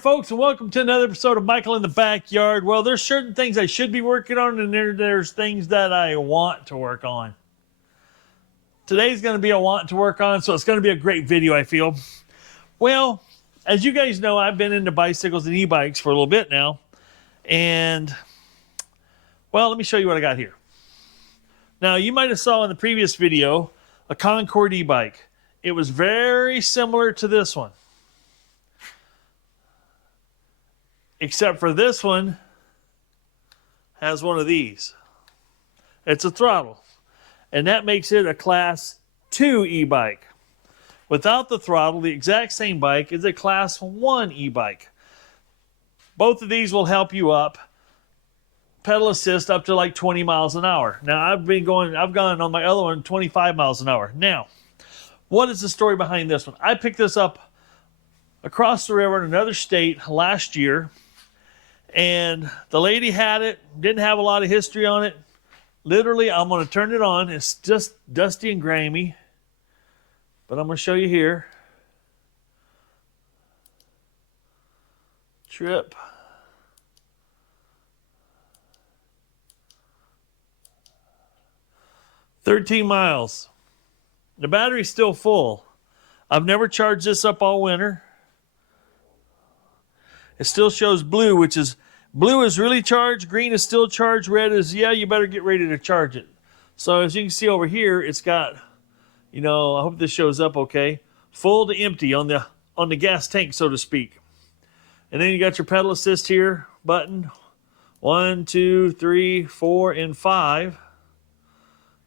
folks, and welcome to another episode of Michael in the Backyard. Well, there's certain things I should be working on, and there's things that I want to work on. Today's going to be a want to work on, so it's going to be a great video, I feel. Well, as you guys know, I've been into bicycles and e-bikes for a little bit now. And, well, let me show you what I got here. Now, you might have saw in the previous video a Concord E Bike. It was very similar to this one. Except for this one has one of these. It's a throttle. And that makes it a Class 2 e-bike. Without the throttle, the exact same bike is a Class 1 e-bike. Both of these will help you up. Pedal assist up to like 20 miles an hour. Now, I've gone on my other one 25 miles an hour. Now, what is the story behind this one? I picked this up across the river in another state last year. And the lady had it, didn't have a lot of history on it. Literally, I'm going to turn it on. It's just dusty and grimy. But I'm going to show you here. Trip. "13 miles. The battery's still full. I've never charged this up all winter. It still shows blue, which is, blue is really charged, green is still charged, red is, yeah, you better get ready to charge it. So as you can see over here, it's got, I hope this shows up okay, full to empty on the gas tank, so to speak. And then you got your pedal assist here, button, 1, 2, 3, 4, and 5,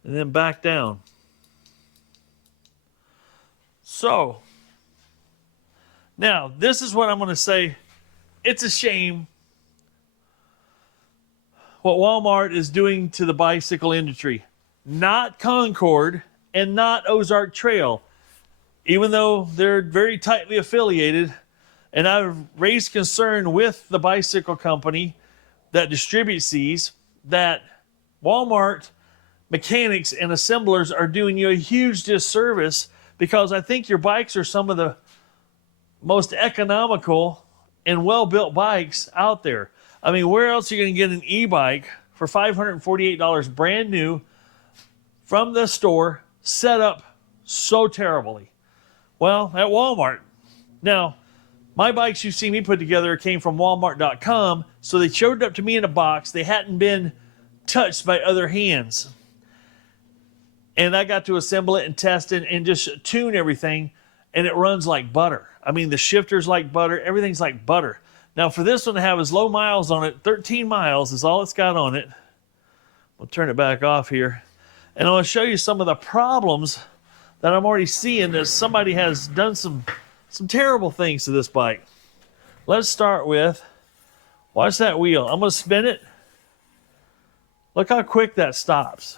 and then back down. So, now, this is what I'm going to say. It's a shame what Walmart is doing to the bicycle industry. Not Concord and not Ozark Trail, even though they're very tightly affiliated. And I've raised concern with the bicycle company that distributes these, that Walmart mechanics and assemblers are doing you a huge disservice, because I think your bikes are some of the most economical and well-built bikes out there. I mean, where else are you going to get an e-bike for $548 brand new from the store, set up so terribly? Well, at Walmart. Now, my bikes you see me put together came from Walmart.com, so they showed up to me in a box. They hadn't been touched by other hands. And I got to assemble it and test it and just tune everything, and it runs like butter. I mean, the shifter's like butter. Everything's like butter. Now, for this one to have as low miles on it, 13 miles is all it's got on it. We'll turn it back off here. And I want to show you some of the problems that I'm already seeing that somebody has done some terrible things to this bike. Let's start with, watch that wheel. I'm going to spin it. Look how quick that stops.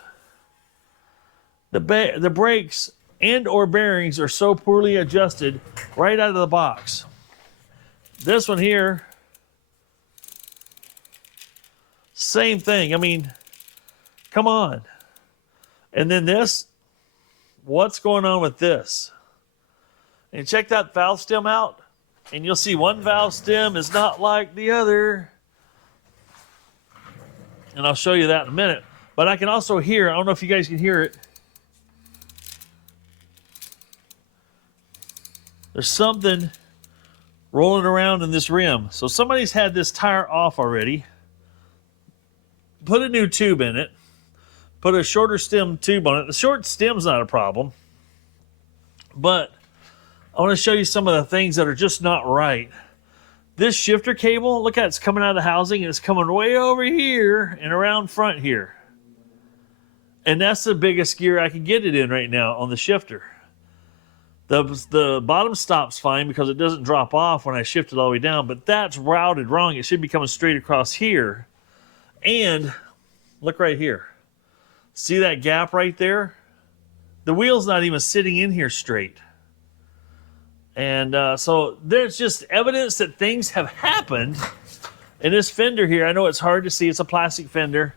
The brakes and or bearings are so poorly adjusted right out of the box. This one here, same thing. I mean, come on. And then this, what's going on with this? And check that valve stem out, and you'll see one valve stem is not like the other. And I'll show you that in a minute. But I can also hear, I don't know if you guys can hear it, there's something rolling around in this rim. So somebody's had this tire off already. Put a new tube in it. Put a shorter stem tube on it. The short stem's not a problem. But I want to show you some of the things that are just not right. This shifter cable, look at it's coming out of the housing, and it's coming way over here and around front here. And that's the biggest gear I can get it in right now on the shifter. The bottom stop's fine because it doesn't drop off when I shift it all the way down, but that's routed wrong. It should be coming straight across here. And look right here. See that gap right there? The wheel's not even sitting in here straight. And so there's just evidence that things have happened. And this fender here, I know it's hard to see. It's a plastic fender.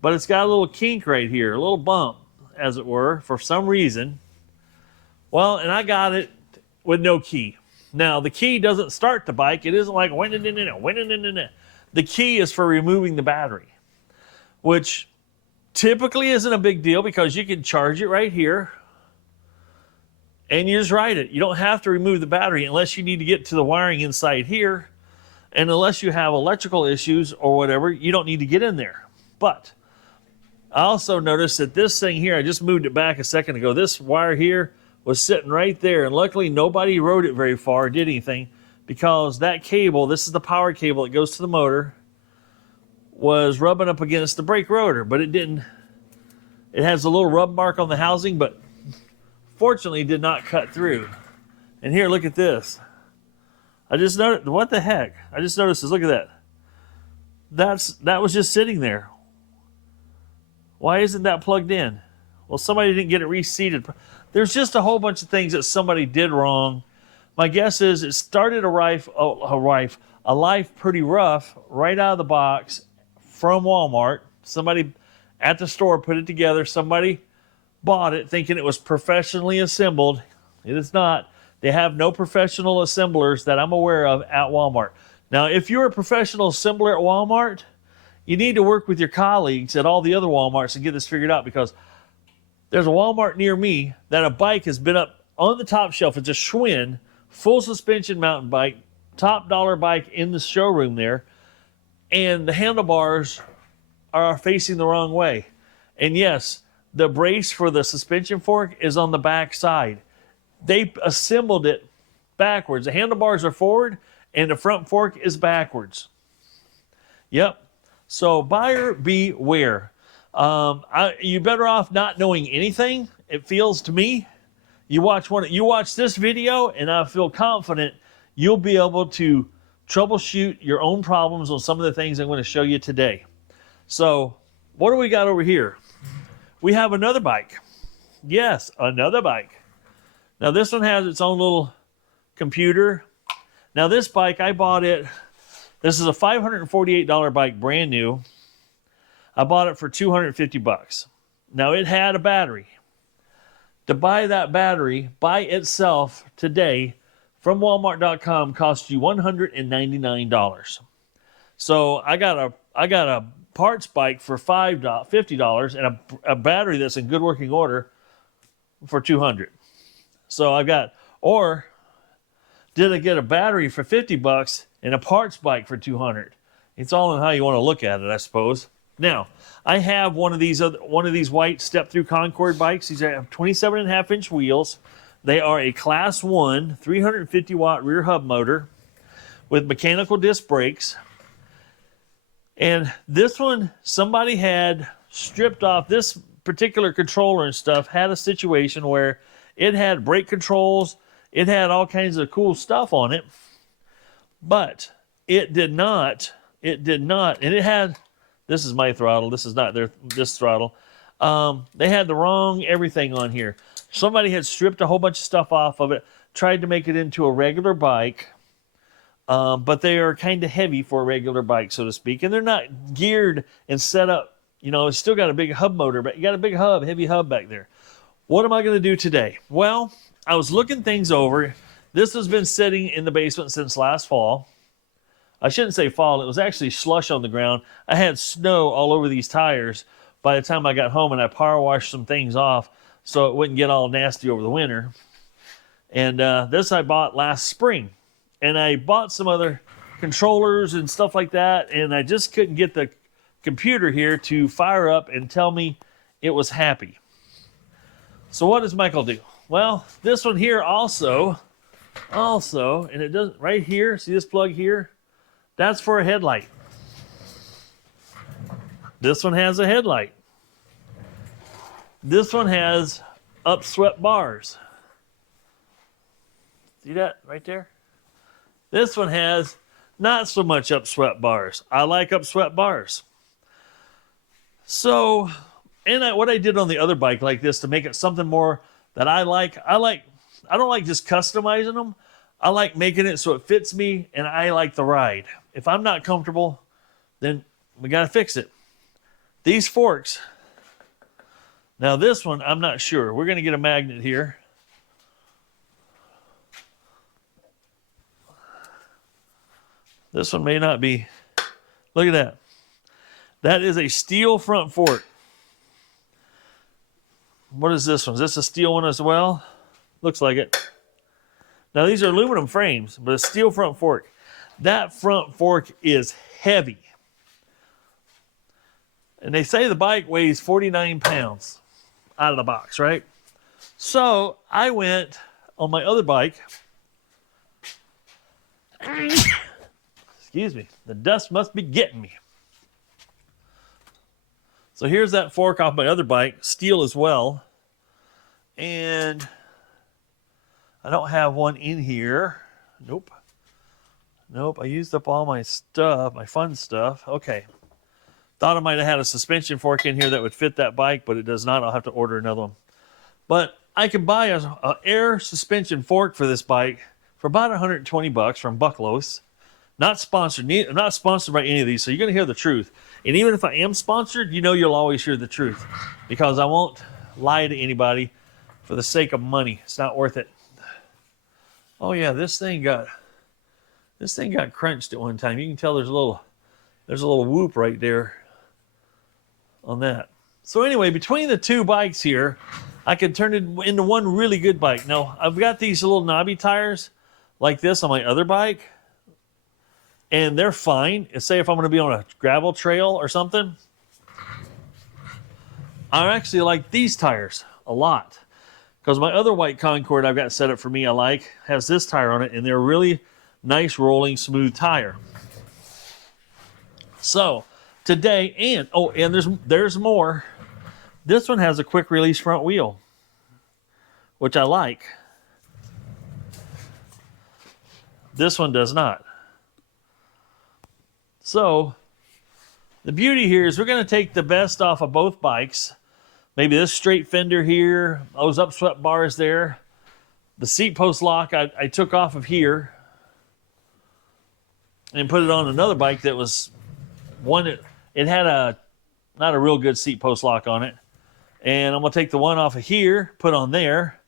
But it's got a little kink right here, a little bump, as it were, for some reason. Well, and I got it with no key. Now, the key doesn't start the bike. It isn't like, the key is for removing the battery, which typically isn't a big deal because you can charge it right here and you just ride it. You don't have to remove the battery unless you need to get to the wiring inside here. And unless you have electrical issues or whatever, you don't need to get in there. But I also noticed that this thing here, I just moved it back a second ago. This wire here was sitting right there. And luckily, nobody rode it very far or did anything because that cable, this is the power cable that goes to the motor, was rubbing up against the brake rotor. But it didn't. It has a little rub mark on the housing, but fortunately did not cut through. And here, look at this. I just noticed, what the heck? I just noticed this, look at that. That was just sitting there. Why isn't that plugged in? Well, somebody didn't get it reseated. There's just a whole bunch of things that somebody did wrong. My guess is it started a life pretty rough right out of the box from Walmart. Somebody at the store put it together. Somebody bought it thinking it was professionally assembled. It is not. They have no professional assemblers that I'm aware of at Walmart. Now, if you're a professional assembler at Walmart, you need to work with your colleagues at all the other Walmarts and get this figured out because there's a Walmart near me that a bike has been up on the top shelf. It's a Schwinn, full suspension mountain bike, top dollar bike in the showroom there. And the handlebars are facing the wrong way. And yes, the brace for the suspension fork is on the back side. They assembled it backwards. The handlebars are forward and the front fork is backwards. Yep. So buyer beware. You're better off not knowing anything. It feels to me. You watch this video and I feel confident you'll be able to troubleshoot your own problems on some of the things I'm going to show you today. So what do we got over here? We have another bike. Yes, another bike. Now this one has its own little computer. Now this bike, I bought it. This is a $548 bike, brand new. I bought it for $250. Now it had a battery. To buy that battery by itself today from Walmart.com costs you $199. So I got a parts bike for $50 and a battery that's in good working order for $200. So I got, or did I get a battery for $50 and a parts bike for $200? It's all in how you want to look at it, I suppose. Now, I have one of these white step-through Concord bikes. These have 27.5-inch wheels. They are a Class 1 350-watt rear hub motor with mechanical disc brakes. And this one, somebody had stripped off this particular controller and stuff, had a situation where it had brake controls, it had all kinds of cool stuff on it, but it did not, and it had, this is my throttle, this is not this throttle. They had the wrong everything on here. Somebody had stripped a whole bunch of stuff off of it, tried to make it into a regular bike, but they are kind of heavy for a regular bike, so to speak, and they're not geared and set up. You know, it's still got a big hub motor, but you got a big hub, heavy hub back there. What am I going to do today? Well, I was looking things over. This has been sitting in the basement since last fall. I shouldn't say fall. It was actually slush on the ground. I had snow all over these tires by the time I got home, and I power washed some things off so it wouldn't get all nasty over the winter. And this I bought last spring. And I bought some other controllers and stuff like that, and I just couldn't get the computer here to fire up and tell me it was happy. So what does Michael do? Well, this one here also, and it does right here, see this plug here? That's for a headlight. This one has a headlight. This one has upswept bars. See that right there? This one has not so much upswept bars. I like upswept bars. So, and what I did on the other bike like this to make it something more that I don't like just customizing them. I like making it so it fits me and I like the ride. If I'm not comfortable, then we got to fix it. These forks. Now this one, I'm not sure. We're going to get a magnet here. This one may not be. Look at that. That is a steel front fork. What is this one? Is this a steel one as well? Looks like it. Now these are aluminum frames, but a steel front fork. That front fork is heavy. And they say the bike weighs 49 pounds out of the box, right? So I went on my other bike. Excuse me. The dust must be getting me. So here's that fork off my other bike, steel as well. And I don't have one in here. Nope. Nope, I used up all my stuff, my fun stuff. Okay. Thought I might have had a suspension fork in here that would fit that bike, but it does not. I'll have to order another one. But I could buy a air suspension fork for this bike for about 120 bucks from BUCKLOS. Not sponsored. I'm not sponsored by any of these, so you're going to hear the truth. And even if I am sponsored, you know you'll always hear the truth because I won't lie to anybody for the sake of money. It's not worth it. Oh yeah, this thing got crunched at one time. You can tell there's a little whoop right there on that. So anyway, between the two bikes here, I could turn it into one really good bike. Now, I've got these little knobby tires like this on my other bike, and they're fine. Say if I'm going to be on a gravel trail or something, I actually like these tires a lot because my other white Concord I've got set up for me has this tire on it, and they're a really nice rolling smooth tire. So today, and there's more. This one has a quick release front wheel, which I like. This one does not. So the beauty here is we're going to take the best off of both bikes. Maybe this straight fender here, those upswept bars there. The seat post lock I took off of here and put it on another bike that was one that it had not a real good seat post lock on it. And I'm going to take the one off of here, put on there,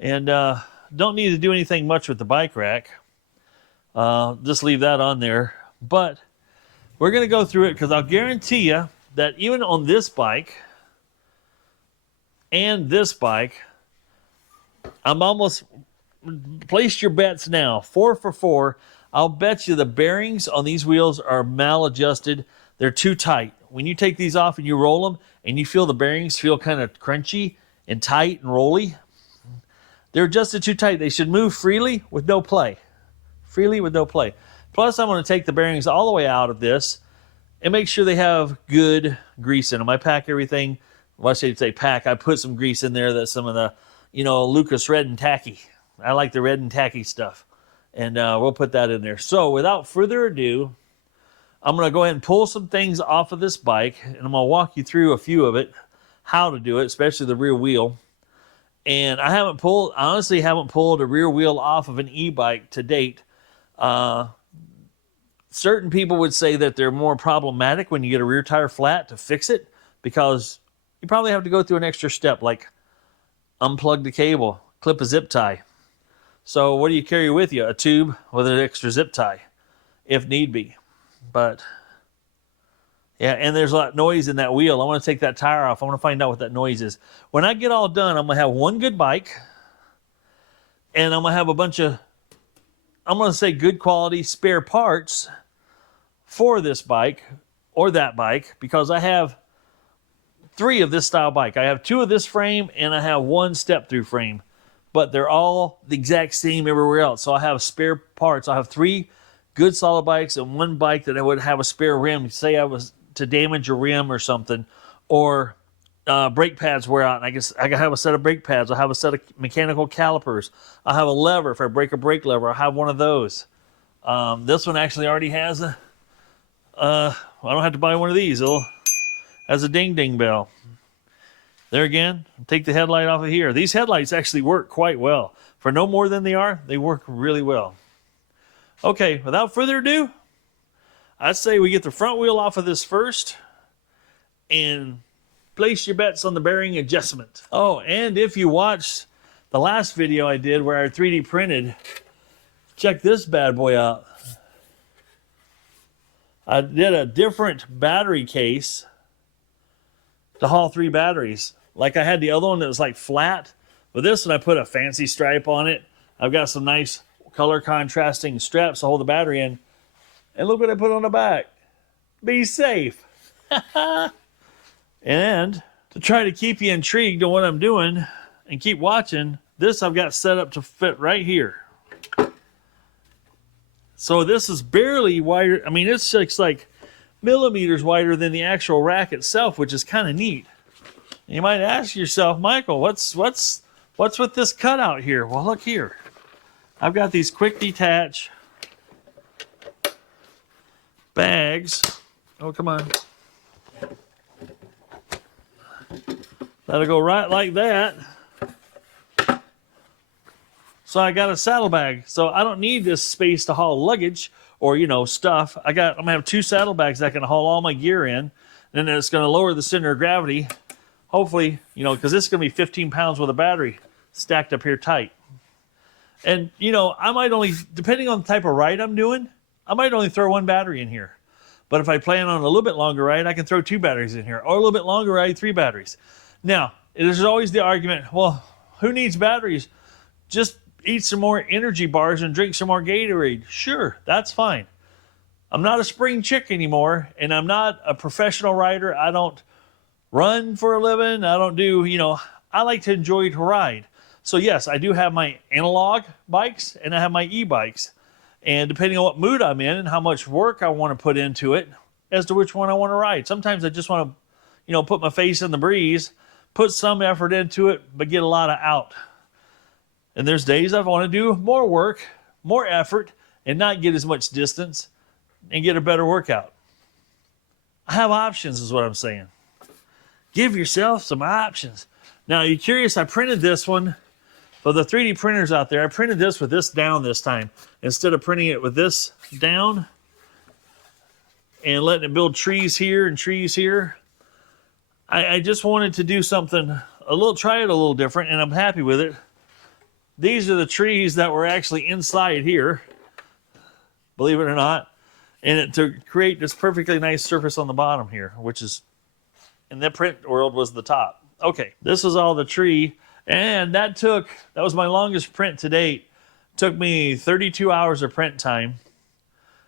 and don't need to do anything much with the bike rack. Just leave that on there. But we're going to go through it because I'll guarantee you that even on this bike and this bike, I'm almost, place your bets now, 4 for 4. I'll bet you the bearings on these wheels are maladjusted. They're too tight. When you take these off and you roll them and you feel the bearings feel kind of crunchy and tight and rolly, they're adjusted too tight. They should move freely with no play. Freely with no play. Plus, I'm going to take the bearings all the way out of this and make sure they have good grease in them. I pack everything. Well, I should say pack. I put some grease in there that's some of the, Lucas Red and Tacky. I like the red and tacky stuff. And we'll put that in there. So without further ado, I'm going to go ahead and pull some things off of this bike. And I'm going to walk you through a few of it, how to do it, especially the rear wheel. And I honestly haven't pulled a rear wheel off of an e-bike to date. Certain people would say that they're more problematic when you get a rear tire flat to fix it because you probably have to go through an extra step like unplug the cable, clip a zip tie. So what do you carry with you? A tube with an extra zip tie if need be. But yeah, and there's a lot of noise in that wheel. I want to take that tire off. I want to find out what that noise is. When I get all done, I'm going to have one good bike and I'm going to have a bunch of, I'm going to say good quality spare parts for this bike or that bike because I have 3 of this style bike. I have 2 of this frame and I have 1 step-through frame, but they're all the exact same everywhere else. So I have spare parts. I have 3 good solid bikes and 1 bike that I would have a spare rim. Say I was to damage a rim or something, or brake pads wear out, and I guess I have a set of brake pads. I have a set of mechanical calipers. I have a lever. If I break a brake lever, I have one of those. This one actually already has I don't have to buy one of these. It has a ding-ding bell. There again, take the headlight off of here. These headlights actually work quite well. For no more than they are, they work really well. Okay, without further ado, I'd say we get the front wheel off of this first and place your bets on the bearing adjustment. Oh, and if you watched the last video I did where I 3D printed, check this bad boy out. I did a different battery case to haul 3 batteries. Like I had the other one that was like flat, but this one I put a fancy stripe on it. I've got some nice color contrasting straps to hold the battery in. And look what I put on the back. Be safe. And to try to keep you intrigued on what I'm doing and keep watching, this I've got set up to fit right here. So this is barely wider. I mean, it's just like millimeters wider than the actual rack itself, which is kind of neat. You might ask yourself, Michael, what's with this cutout here? Well, look here. I've got these quick detach bags. Oh, come on. That'll go right like that. So I got a saddlebag. So I don't need this space to haul luggage or, you know, stuff. I'm gonna have 2 saddlebags that can haul all my gear in. And then it's gonna lower the center of gravity. Hopefully, you know, because this is gonna be 15 pounds worth of battery stacked up here tight. And, you know, I might only, depending on the type of ride I'm doing, I might only throw 1 battery in here. But if I plan on a little bit longer ride, I can throw 2 batteries in here. Or a little bit longer ride, 3 batteries. Now, there's always the argument, well, who needs batteries? Just eat some more energy bars and drink some more Gatorade. Sure, that's fine. I'm not a spring chick anymore, and I'm not a professional rider. I don't run for a living. I don't do, you know, I like to enjoy to ride. So yes, I do have my analog bikes and I have my e-bikes. And depending on what mood I'm in and how much work I want to put into it as to which one I want to ride. Sometimes I just want to, you know, put my face in the breeze, put some effort into it, but get a lot of out. And there's days I want to do more work, more effort, and not get as much distance and get a better workout. I have options is what I'm saying. Give yourself some options. Now, you're curious, I printed this one. For the 3D printers out there, I printed this with this down this time. Instead of printing it with this down and letting it build trees here and trees here. I just wanted to do something, try it a little different, and I'm happy with it. These are the trees that were actually inside here, believe it or not. And to create this perfectly nice surface on the bottom here, which is, in the print world, was the top. Okay, this is all the tree. And that was my longest print to date. Took me 32 hours of print time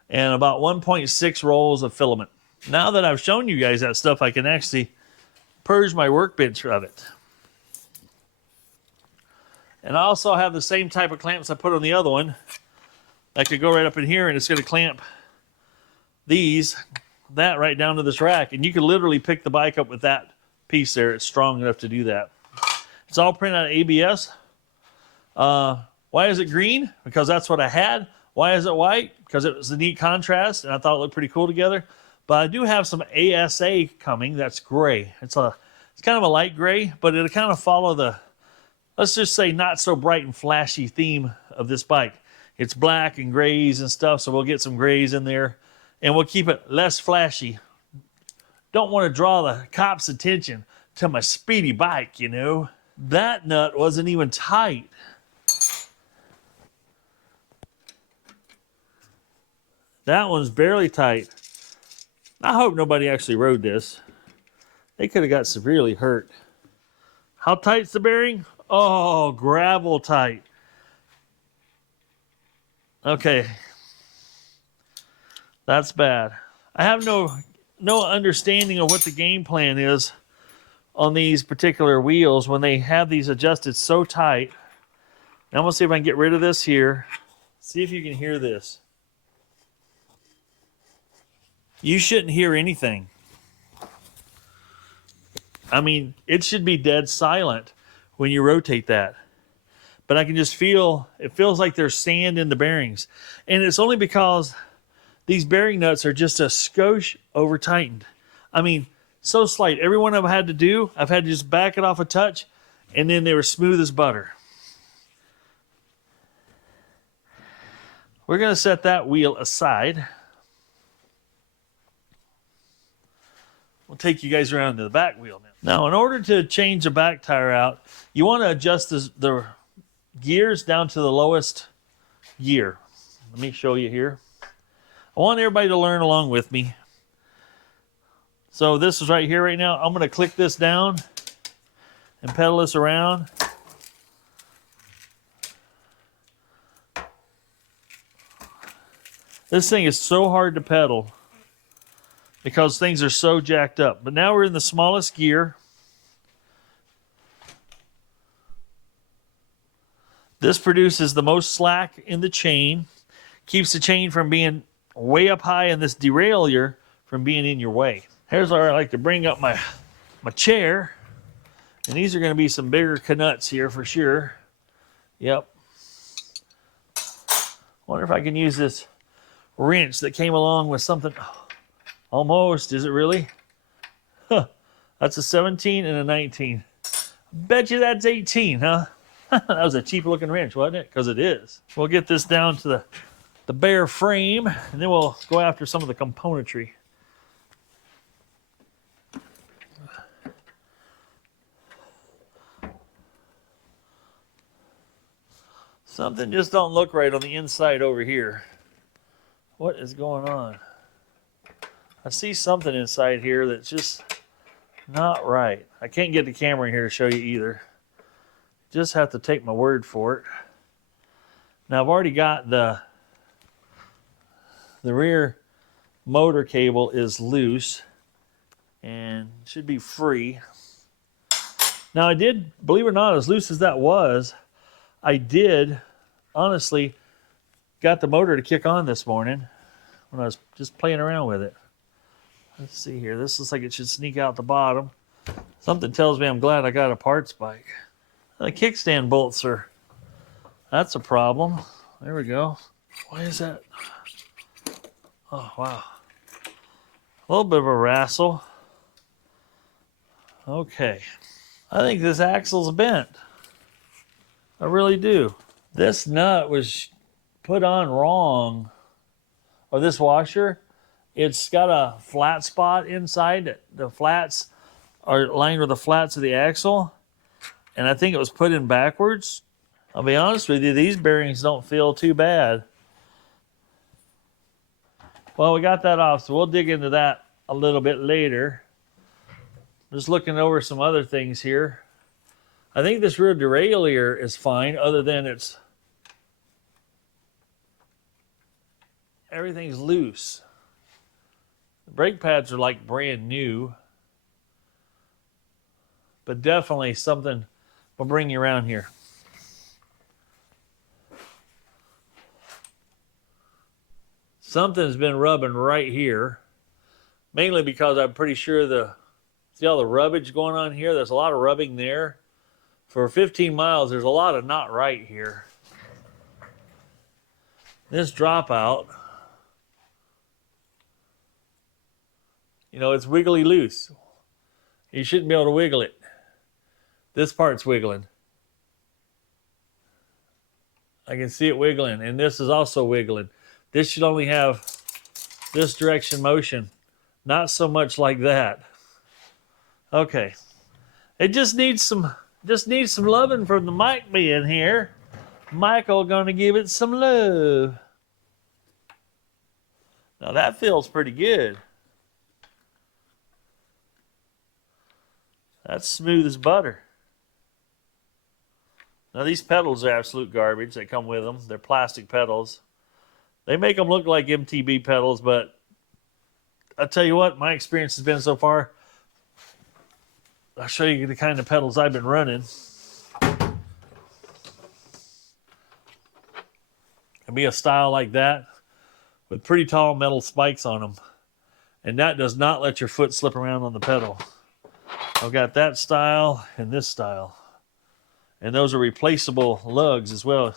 and about 1.6 rolls of filament. Now that I've shown you guys that stuff, I can actually purge my workbench of it. And I also have the same type of clamps I put on the other one. I could go right up in here and it's going to clamp that right down to this rack. And you can literally pick the bike up with that piece there. It's strong enough to do that. It's all printed out of ABS. Why is it green? Because that's what I had. Why is it white? Because it was a neat contrast and I thought it looked pretty cool together. But I do have some ASA coming that's gray. It's kind of a light gray, but it'll kind of follow the, let's just say, not so bright and flashy theme of this bike. It's black and grays and stuff, so we'll get some grays in there and we'll keep it less flashy. Don't want to draw the cops' attention to my speedy bike, you know. That nut wasn't even tight. That one's barely tight. I hope nobody actually rode this. They could have got severely hurt. How tight's the bearing? Oh, gravel tight. Okay. That's bad. I have no understanding of what the game plan is on these particular wheels when they have these adjusted so tight. Now I'm going to see if I can get rid of this here. See if you can hear this. You shouldn't hear anything. I mean, it should be dead silent when you rotate that. But I can just feel, it feels like there's sand in the bearings. And it's only because these bearing nuts are just a skosh over tightened. I mean, so slight. Every one I've had to do, I've had to just back it off a touch, and then they were smooth as butter. We're going to set that wheel aside. We'll take you guys around to the back wheel now. Now, in order to change the back tire out, you want to adjust the gears down to the lowest gear. Let me show you here. I I want everybody to learn along with me. So this is right here right now. I'm going to click this down and pedal this around. This thing is so hard to pedal because things are so jacked up. But now we're in the smallest gear. This produces the most slack in the chain, keeps the chain from being way up high, and this derailleur from being in your way. Here's where I like to bring up my chair. And these are going to be some bigger canuts here for sure. Yep. Wonder if I can use this wrench that came along with something. Almost. Is it really? Huh. That's a 17 and a 19. Bet you that's 18, huh? That was a cheap looking wrench, wasn't it? Because it is. We'll get this down to the bare frame, and then we'll go after some of the componentry. Something just don't look right on the inside over here. What is going on? I see something inside here that's just not right. I can't get the camera in here to show you either. Just have to take my word for it. Now I've already got the rear motor cable is loose and should be free. Now I did, believe it or not, as loose as that was, I did honestly got the motor to kick on this morning when I was just playing around with it. Let's see here. This looks like it should sneak out the bottom. Something tells me I'm glad I got a parts bike. The kickstand bolts are, that's a problem. There we go. Why is that? Oh, wow. A little bit of a wrestle. Okay. I think this axle's bent. I really do. This nut was put on wrong. Or this washer, it's got a flat spot inside. The flats are lined with the flats of the axle. And I think it was put in backwards. I'll be honest with you, these bearings don't feel too bad. Well, we got that off, so we'll dig into that a little bit later. Just looking over some other things here. I think this rear derailleur is fine, other than everything's loose. The brake pads are like brand new. But definitely something will bring you around here. Something's been rubbing right here. Mainly because I'm pretty sure see all the rubbage going on here? There's a lot of rubbing there. For 15 miles, there's a lot of not right here. This dropout, it's wiggly loose. You shouldn't be able to wiggle it. This part's wiggling. I can see it wiggling, and this is also wiggling. This should only have this direction motion, not so much like that. Okay. It just needs some loving from the mic being here. Michael gonna give it some love. Now that feels pretty good. That's smooth as butter. Now these pedals are absolute garbage. They come with them. They're plastic pedals. They make them look like MTB pedals, but I'll tell you what, my experience has been so far. I'll show you the kind of pedals I've been running. It'll be a style like that with pretty tall metal spikes on them. And that does not let your foot slip around on the pedal. I've got that style and this style. And those are replaceable lugs as well.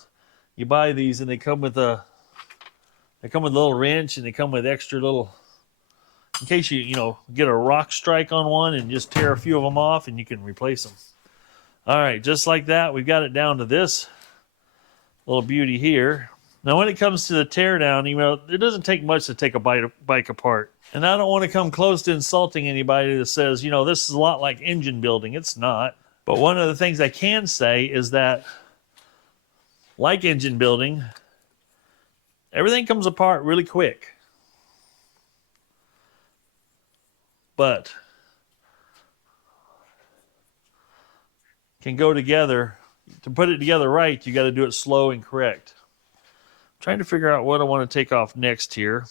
You buy these and they come with a little wrench, and they come with extra little, in case you get a rock strike on one and just tear a few of them off, and you can replace them. All right, just like that, we've got it down to this little beauty here. Now when it comes to the teardown, it doesn't take much to take a bike apart. And I don't want to come close to insulting anybody that says, this is a lot like engine building. It's not. But one of the things I can say is that, like engine building, everything comes apart really quick. but can go together. To put it together right, you got to do it slow and correct. I'm trying to figure out what I want to take off next here.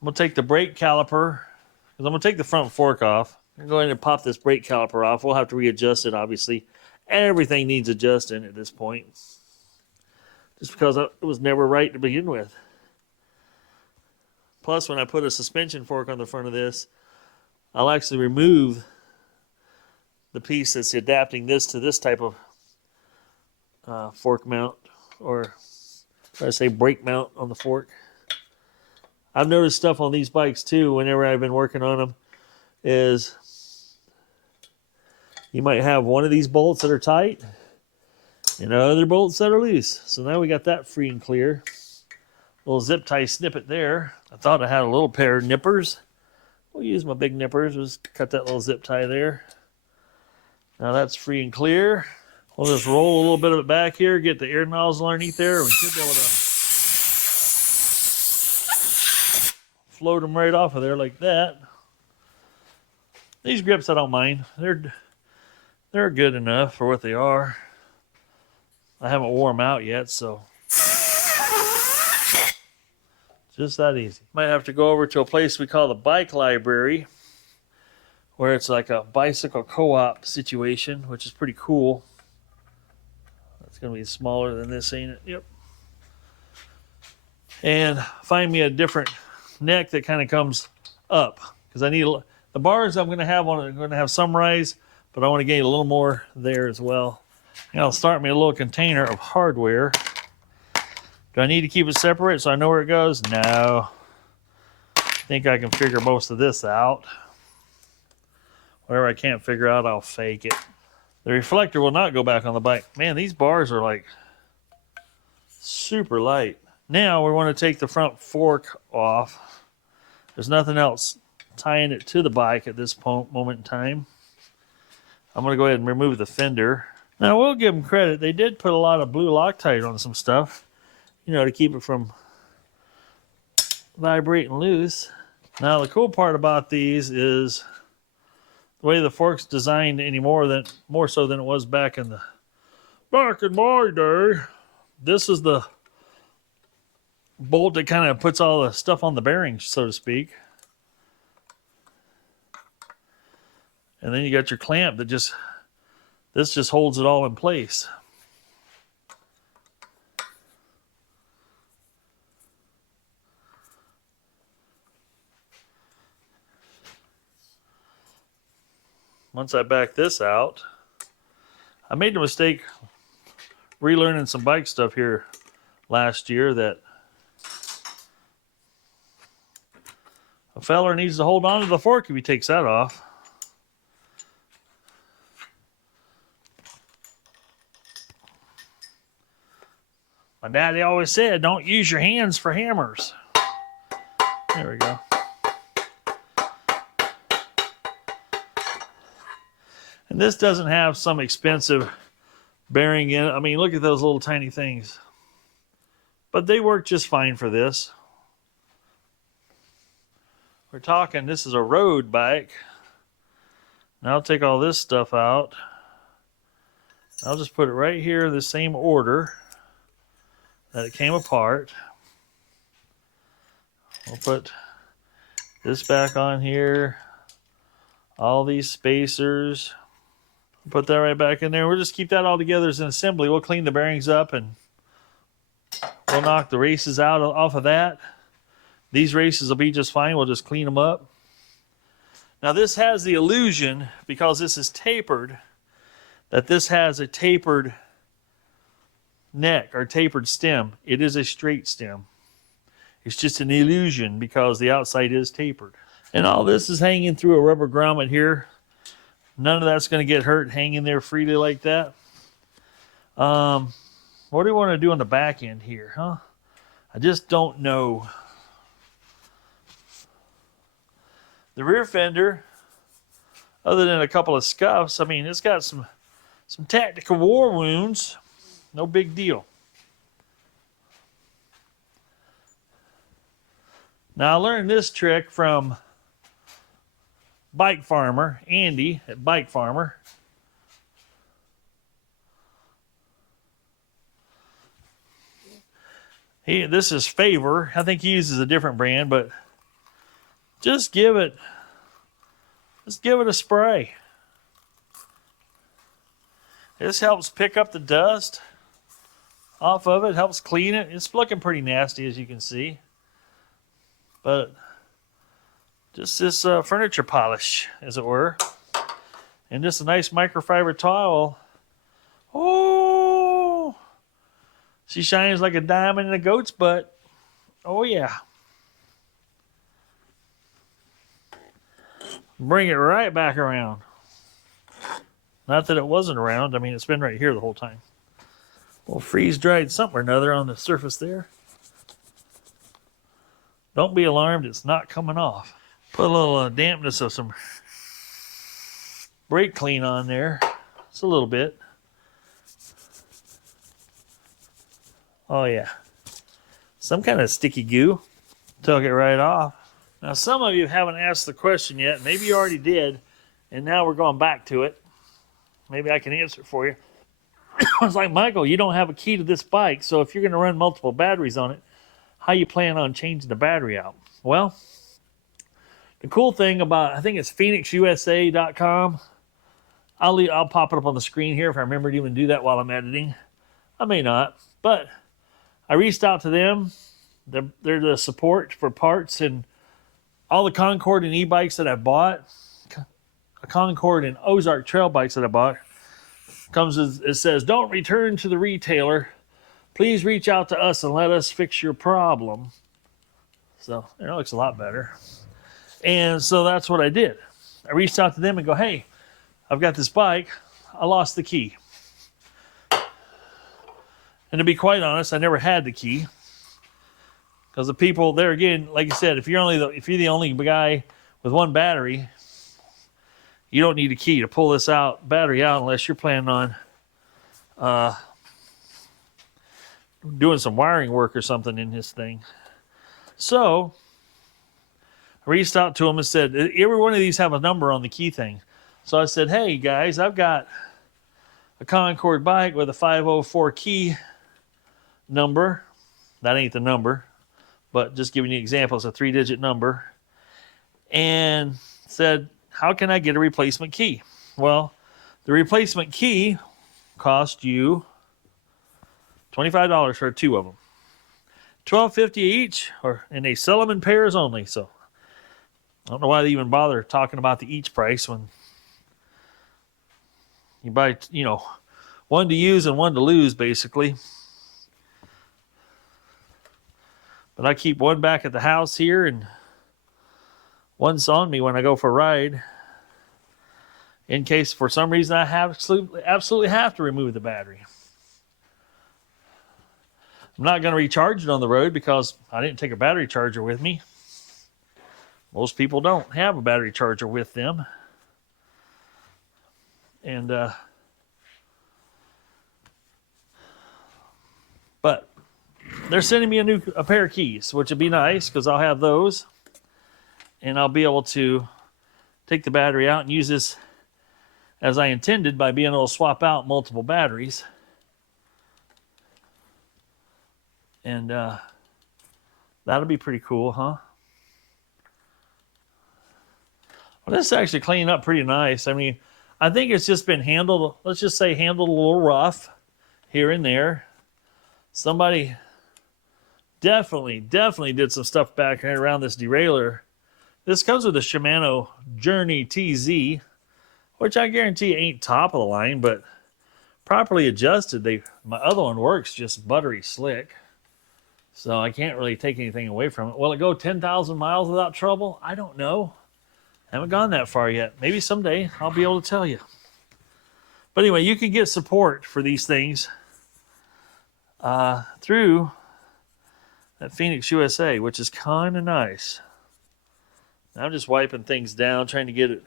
I'm going to take the brake caliper, because I'm going to take the front fork off. I'm going to pop this brake caliper off. We'll have to readjust it, obviously. Everything needs adjusting at this point, just because it was never right to begin with. Plus, when I put a suspension fork on the front of this, I'll actually remove the piece that's adapting this to this type of fork mount, or I say brake mount on the fork. I've noticed stuff on these bikes too, whenever I've been working on them, is you might have one of these bolts that are tight and other bolts that are loose. So now we got that free and clear. Little zip tie snippet there. I thought I had a little pair of nippers. We'll use my big nippers. Just cut that little zip tie there. Now that's free and clear. We'll just roll a little bit of it back here, get the air nozzle underneath there. We should be able to float them right off of there like that. These grips I don't mind. They're good enough for what they are. I haven't wore them out yet, so just that easy. Might have to go over to a place we call the bike library, where it's like a bicycle co-op situation, which is pretty cool. That's going to be smaller than this, ain't it? Yep. And find me a different neck that kind of comes up, because I need the bars I'm going to have on it are going to have some rise, but I want to gain a little more there as well. And I'll start me a little container of hardware. Do I need to keep it separate so I know where it goes? No. I think I can figure most of this out. Whatever I can't figure out, I'll fake it. The reflector will not go back on the bike. Man, these bars are like super light. Now we want to take the front fork off. There's nothing else tying it to the bike at this moment in time. I'm going to go ahead and remove the fender. Now, we'll give them credit. They did put a lot of blue Loctite on some stuff, you know, to keep it from vibrating loose. Now, the cool part about these is the way the fork's designed more so than it was back in my day. This is the bolt that kind of puts all the stuff on the bearings, so to speak. And then you got your clamp that this just holds it all in place. Once I back this out, I made the mistake relearning some bike stuff here last year that a feller needs to hold on to the fork if he takes that off. My daddy always said, don't use your hands for hammers. There we go. And this doesn't have some expensive bearing in it. I mean, look at those little tiny things. But they work just fine for this. We're talking, this is a road bike. Now I'll take all this stuff out. I'll just put it right here in the same order that it came apart. We'll put this back on here. All these spacers. Put that right back in there. We'll just keep that all together as an assembly. We'll clean the bearings up and we'll knock the races out off of that. These races will be just fine. We'll just clean them up. Now this has the illusion, because this is tapered, that this has a tapered neck or tapered stem. It is a straight stem. It's just an illusion because the outside is tapered. And all this is hanging through a rubber grommet here. None of that's going to get hurt hanging there freely like that. What do we want to do on the back end here, huh? I just don't know. The rear fender, other than a couple of scuffs, I mean, it's got some tactical war wounds. No big deal. Now, I learned this trick from Bike Farmer, Andy at Bike Farmer. This is Favor. I think he uses a different brand, but just give it a spray. This helps pick up the dust off of it, helps clean it. It's looking pretty nasty, as you can see. But just this furniture polish, as it were. And just a nice microfiber towel. Oh, she shines like a diamond in a goat's butt. Oh, yeah. Bring it right back around. Not that it wasn't around. I mean, it's been right here the whole time. Well, freeze-dried something or another on the surface there. Don't be alarmed. It's not coming off. Put a little dampness of some brake clean on there. Just a little bit. Oh, yeah. Some kind of sticky goo. Took it right off. Now, some of you haven't asked the question yet. Maybe you already did, and now we're going back to it. Maybe I can answer it for you. I was like, Michael, you don't have a key to this bike, so if you're going to run multiple batteries on it, how you plan on changing the battery out? Well, the cool thing about, I think it's phoenixusa.com. I'll pop it up on the screen here if I remember to even do that while I'm editing. I may not, but I reached out to them. They're the support for parts and all the Concord and e-bikes that I bought. Concord and Ozark trail bikes that I bought. It says, don't return to the retailer. Please reach out to us and let us fix your problem. So it looks a lot better. And so that's what I did. I reached out to them and go, hey, I've got this bike. I lost the key. And to be quite honest, I never had the key. Because the people there, again, like I said, if you're the only guy with one battery, you don't need a key to pull this battery out unless you're planning on doing some wiring work or something in this thing. So I reached out to them and said, every one of these have a number on the key thing. So I said, hey guys, I've got a Concord bike with a 504 key number. That ain't the number, but just giving you examples, a 3-digit number. And said, how can I get a replacement key? Well, the replacement key cost you $25 for 2 of them. $12.50 each, and they sell them in pairs only. So I don't know why they even bother talking about the each price when you buy, one to use and one to lose, basically. But I keep one back at the house here, and one's on me when I go for a ride, in case for some reason I absolutely have to remove the battery. I'm not going to recharge it on the road because I didn't take a battery charger with me. Most people don't have a battery charger with them. And but they're sending me a pair of keys, which would be nice because I'll have those. And I'll be able to take the battery out and use this as I intended by being able to swap out multiple batteries. And that'll be pretty cool, huh? Well, this is actually cleaning up pretty nice. I mean, I think it's just been handled, let's just say handled a little rough here and there. Somebody definitely did some stuff back around this derailleur. This comes with a Shimano Journey TZ, which I guarantee ain't top of the line, but properly adjusted, my other one works just buttery slick. So I can't really take anything away from it. Will it go 10,000 miles without trouble? I don't know. Haven't gone that far yet. Maybe someday I'll be able to tell you. But anyway, you can get support for these things through that Phoenix USA, which is kind of nice. I'm just wiping things down, trying to get it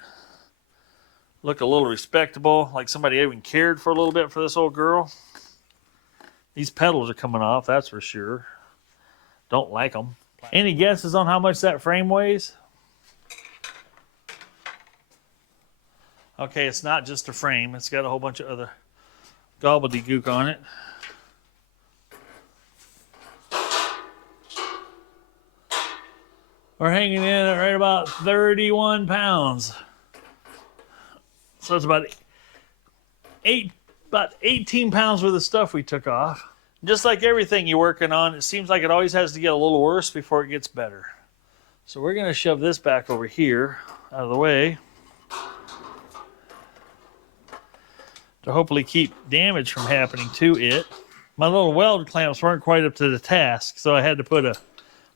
look a little respectable, like somebody even cared for a little bit for this old girl. These pedals are coming off, that's for sure. Don't like them. Any guesses on how much that frame weighs? Okay, it's not just a frame. It's got a whole bunch of other gobbledygook on it. We're hanging in at right about 31 pounds. So it's about 18 pounds worth of stuff we took off. Just like everything you're working on, it seems like it always has to get a little worse before it gets better. So we're gonna shove this back over here, out of the way, to hopefully keep damage from happening to it. My little weld clamps weren't quite up to the task, so I had to put a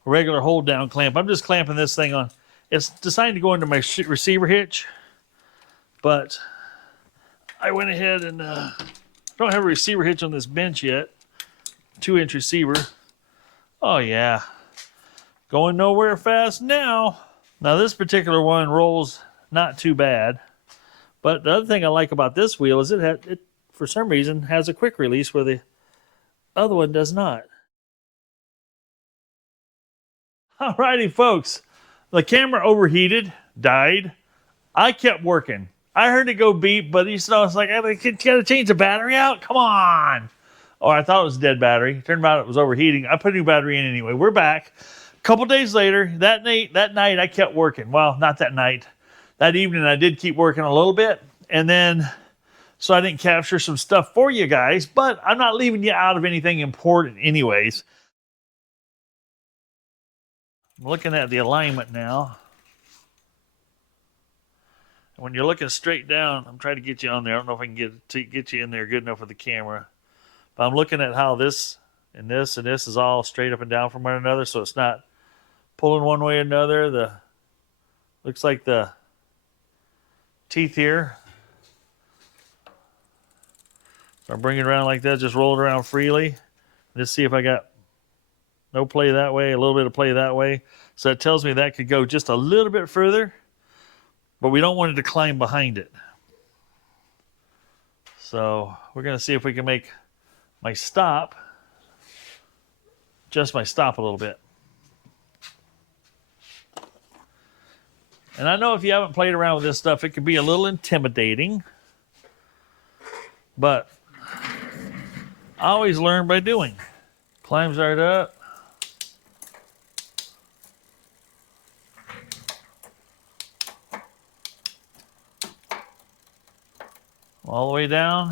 regular hold down clamp. I'm just clamping this thing on. It's designed to go into my receiver hitch, but I went ahead and don't have a receiver hitch on this bench yet. 2-inch receiver. Oh yeah, going nowhere fast now. Now this particular one rolls not too bad, but the other thing I like about this wheel is it for some reason has a quick release where the other one does not. Alrighty folks, the camera overheated, died. I kept working. I heard it go beep, but I was like, I gotta change the battery out? Come on. Or I thought it was a dead battery. Turned out it was overheating. I put a new battery in anyway. We're back. A couple days later, that night I kept working. Well, not that night. That evening I did keep working a little bit. And then, so I didn't capture some stuff for you guys, but I'm not leaving you out of anything important anyways. I'm looking at the alignment now. When you're looking straight down, I'm trying to get you on there. I don't know if I can get you in there good enough for the camera. But I'm looking at how this and this and this is all straight up and down from one another, so it's not pulling one way or another. Looks like the teeth here. So I'm bringing it around like that, just roll it around freely. Let's see if I got no play that way, a little bit of play that way. So that tells me that could go just a little bit further, but we don't want it to climb behind it. So we're going to see if we can make my stop, just my stop a little bit. And I know if you haven't played around with this stuff, it can be a little intimidating, but I always learn by doing. Climbs right up. All the way down.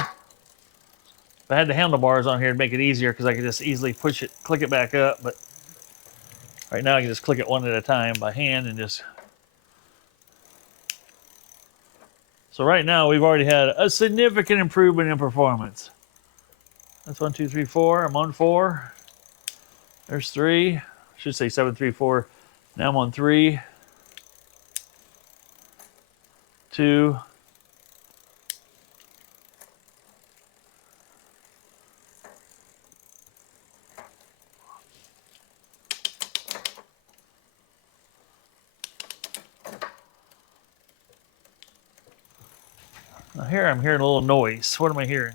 I had the handlebars on here to make it easier because I could just easily push it, click it back up, but right now I can just click it one at a time by hand and just. So right now we've already had a significant improvement in performance. That's 1, 2, 3, 4. I'm on 4. There's 3. I should say 7, 3, 4. Now I'm on 3, 2. Now here I'm hearing a little noise. What am I hearing?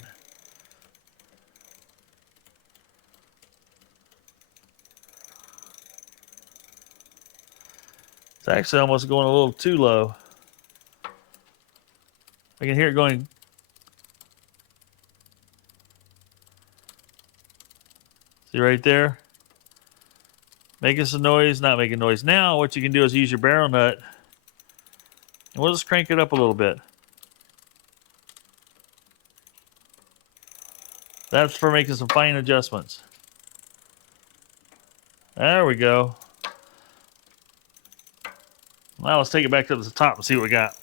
It's actually almost going a little too low. I can hear it going. See right there? Making some noise, not making noise. Now what you can do is use your barrel nut and we'll just crank it up a little bit. That's for making some fine adjustments. There we go. Now let's take it back up to the top and see what we got.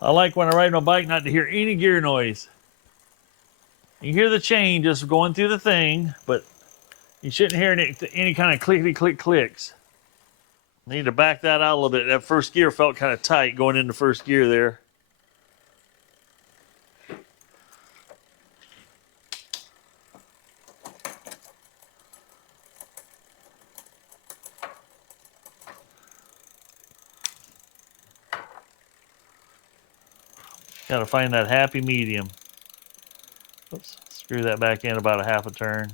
I like when I ride my bike not to hear any gear noise. You hear the chain just going through the thing, but you shouldn't hear any kind of clickety-click clicks. Need to back that out a little bit. That first gear felt kind of tight going into first gear there. Got to find that happy medium. Oops, screw that back in about a half a turn.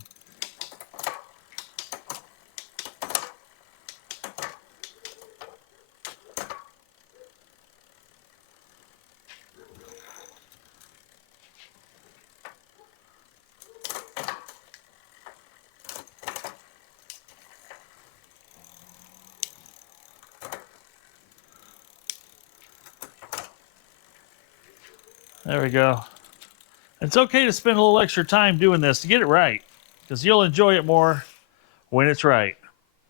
There we go. It's okay to spend a little extra time doing this to get it right, because you'll enjoy it more when it's right.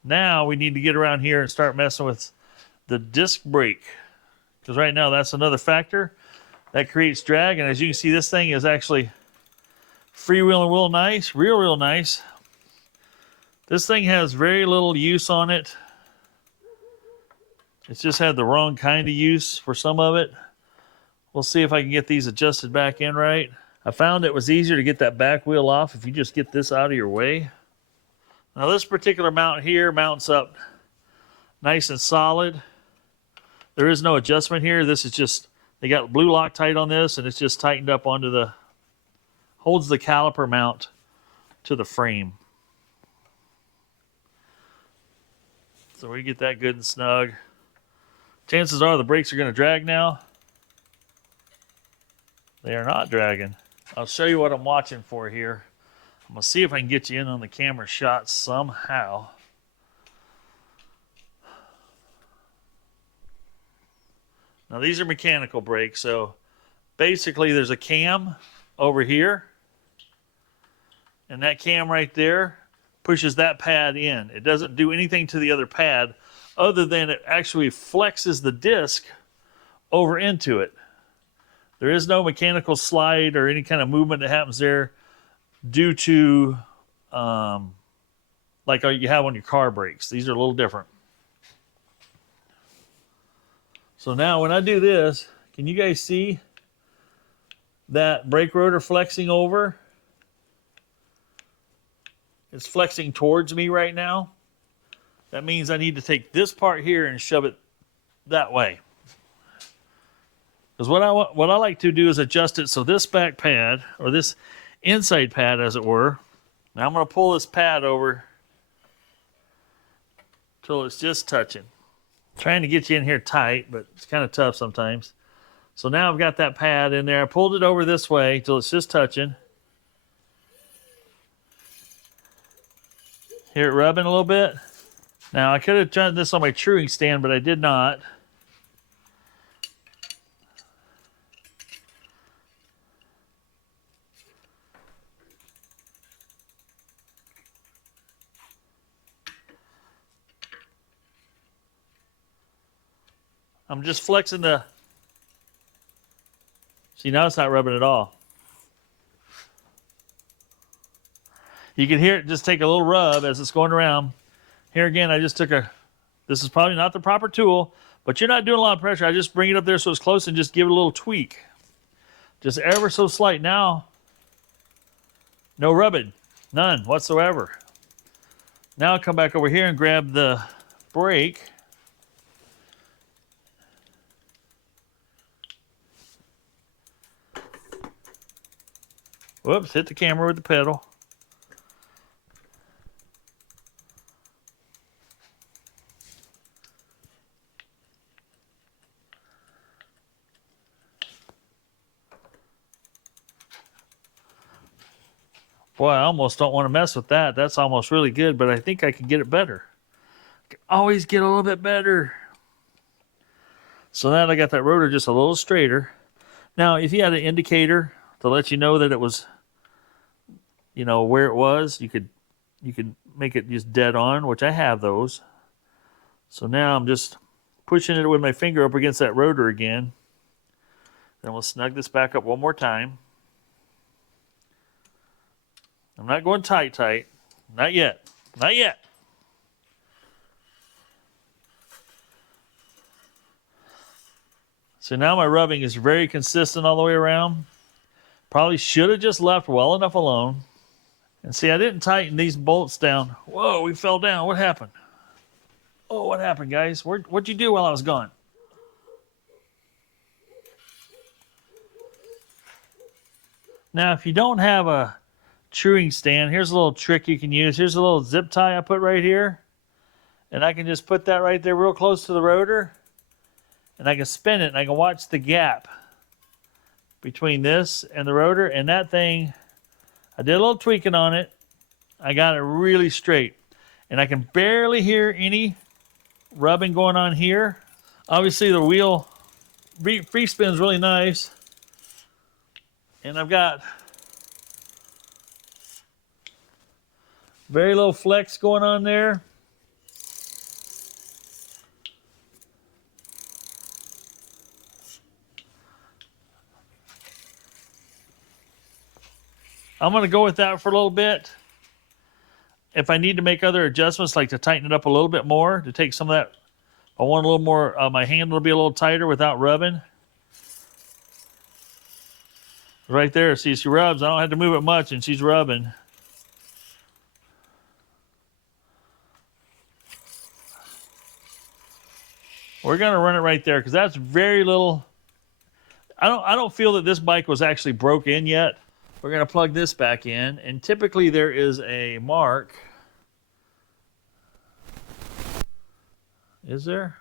Now we need to get around here and start messing with the disc brake, because right now that's another factor that creates drag. And as you can see, this thing is actually freewheeling real nice. This thing has very little use on it. It's just had the wrong kind of use for some of it. We'll see if I can get these adjusted back in right. I found it was easier to get that back wheel off if you just get this out of your way. Now this particular mount here mounts up nice and solid. There is no adjustment here. This is just, they got blue Loctite on this, and it's just tightened up onto the, holds the caliper mount to the frame. So we get that good and snug. Chances are the brakes are going to drag now. They are not dragging. I'll show you what I'm watching for here. I'm going to see if I can get you in on the camera shot somehow. Now these are mechanical brakes, so basically there's a cam over here, and that cam right there pushes that pad in. It doesn't do anything to the other pad other than it actually flexes the disc over into it. There is no mechanical slide or any kind of movement that happens there due to like you have on your car brakes. These are a little different. So now when I do this, can you guys see that brake rotor flexing over? It's flexing towards me right now. That means I need to take this part here and shove it that way. Because what I like to do is adjust it so this back pad, or this inside pad as it were, now I'm going to pull this pad over till it's just touching. Trying to get you in here tight, but it's kind of tough sometimes. So now I've got that pad in there. I pulled it over this way till it's just touching. Hear it rubbing a little bit? Now I could have done this on my truing stand, but I did not. I'm just flexing the... See, now it's not rubbing at all. You can hear it just take a little rub as it's going around. Here again, I just took a... This is probably not the proper tool, but you're not doing a lot of pressure. I just bring it up there so it's close and just give it a little tweak. Just ever so slight. Now, no rubbing. None whatsoever. Now I'll come back over here and grab the brake. Whoops, hit the camera with the pedal. Boy, I almost don't want to mess with that. That's almost really good, but I think I can get it better. I can always get a little bit better. So now I got that rotor just a little straighter. Now, if you had an indicator to let you know that it was, you know, where it was, you could make it just dead on, which I have those. So now I'm just pushing it with my finger up against that rotor again. Then we'll snug this back up one more time. I'm not going tight. Not yet. Not yet. So now my rubbing is very consistent all the way around. Probably should have just left well enough alone. And see, I didn't tighten these bolts down. Whoa, we fell down. What happened? Oh, what happened, guys? What'd you do while I was gone? Now, if you don't have a truing stand, here's a little trick you can use. Here's a little zip tie I put right here. And I can just put that right there real close to the rotor. And I can spin it and I can watch the gap between this and the rotor. And that thing, I did a little tweaking on it. I got it really straight. And I can barely hear any rubbing going on here. Obviously the wheel free spins really nice. And I've got very low flex going on there. I'm going to go with that for a little bit. If I need to make other adjustments, like to tighten it up a little bit more, to take some of that, I want a little more, my handle to be a little tighter without rubbing. Right there, see, she rubs. I don't have to move it much, and she's rubbing. We're going to run it right there because that's very little. I don't feel that this bike was actually broke in yet. We're going to plug this back in, and typically there is a mark. Is there?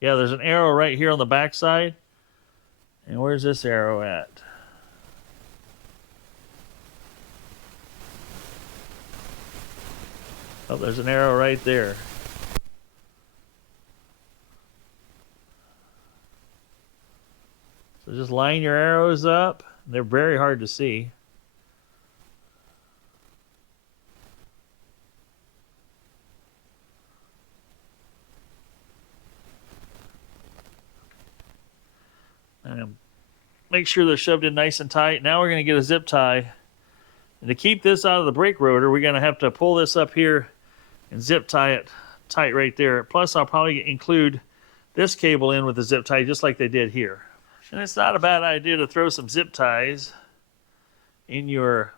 Yeah, there's an arrow right here on the back side. And where's this arrow at? Oh, there's an arrow right there. So just line your arrows up. They're very hard to see. And make sure they're shoved in nice and tight. Now we're going to get a zip tie. And to keep this out of the brake rotor, we're going to have to pull this up here and zip tie it tight right there. Plus, I'll probably include this cable in with the zip tie just like they did here. And it's not a bad idea to throw some zip ties in your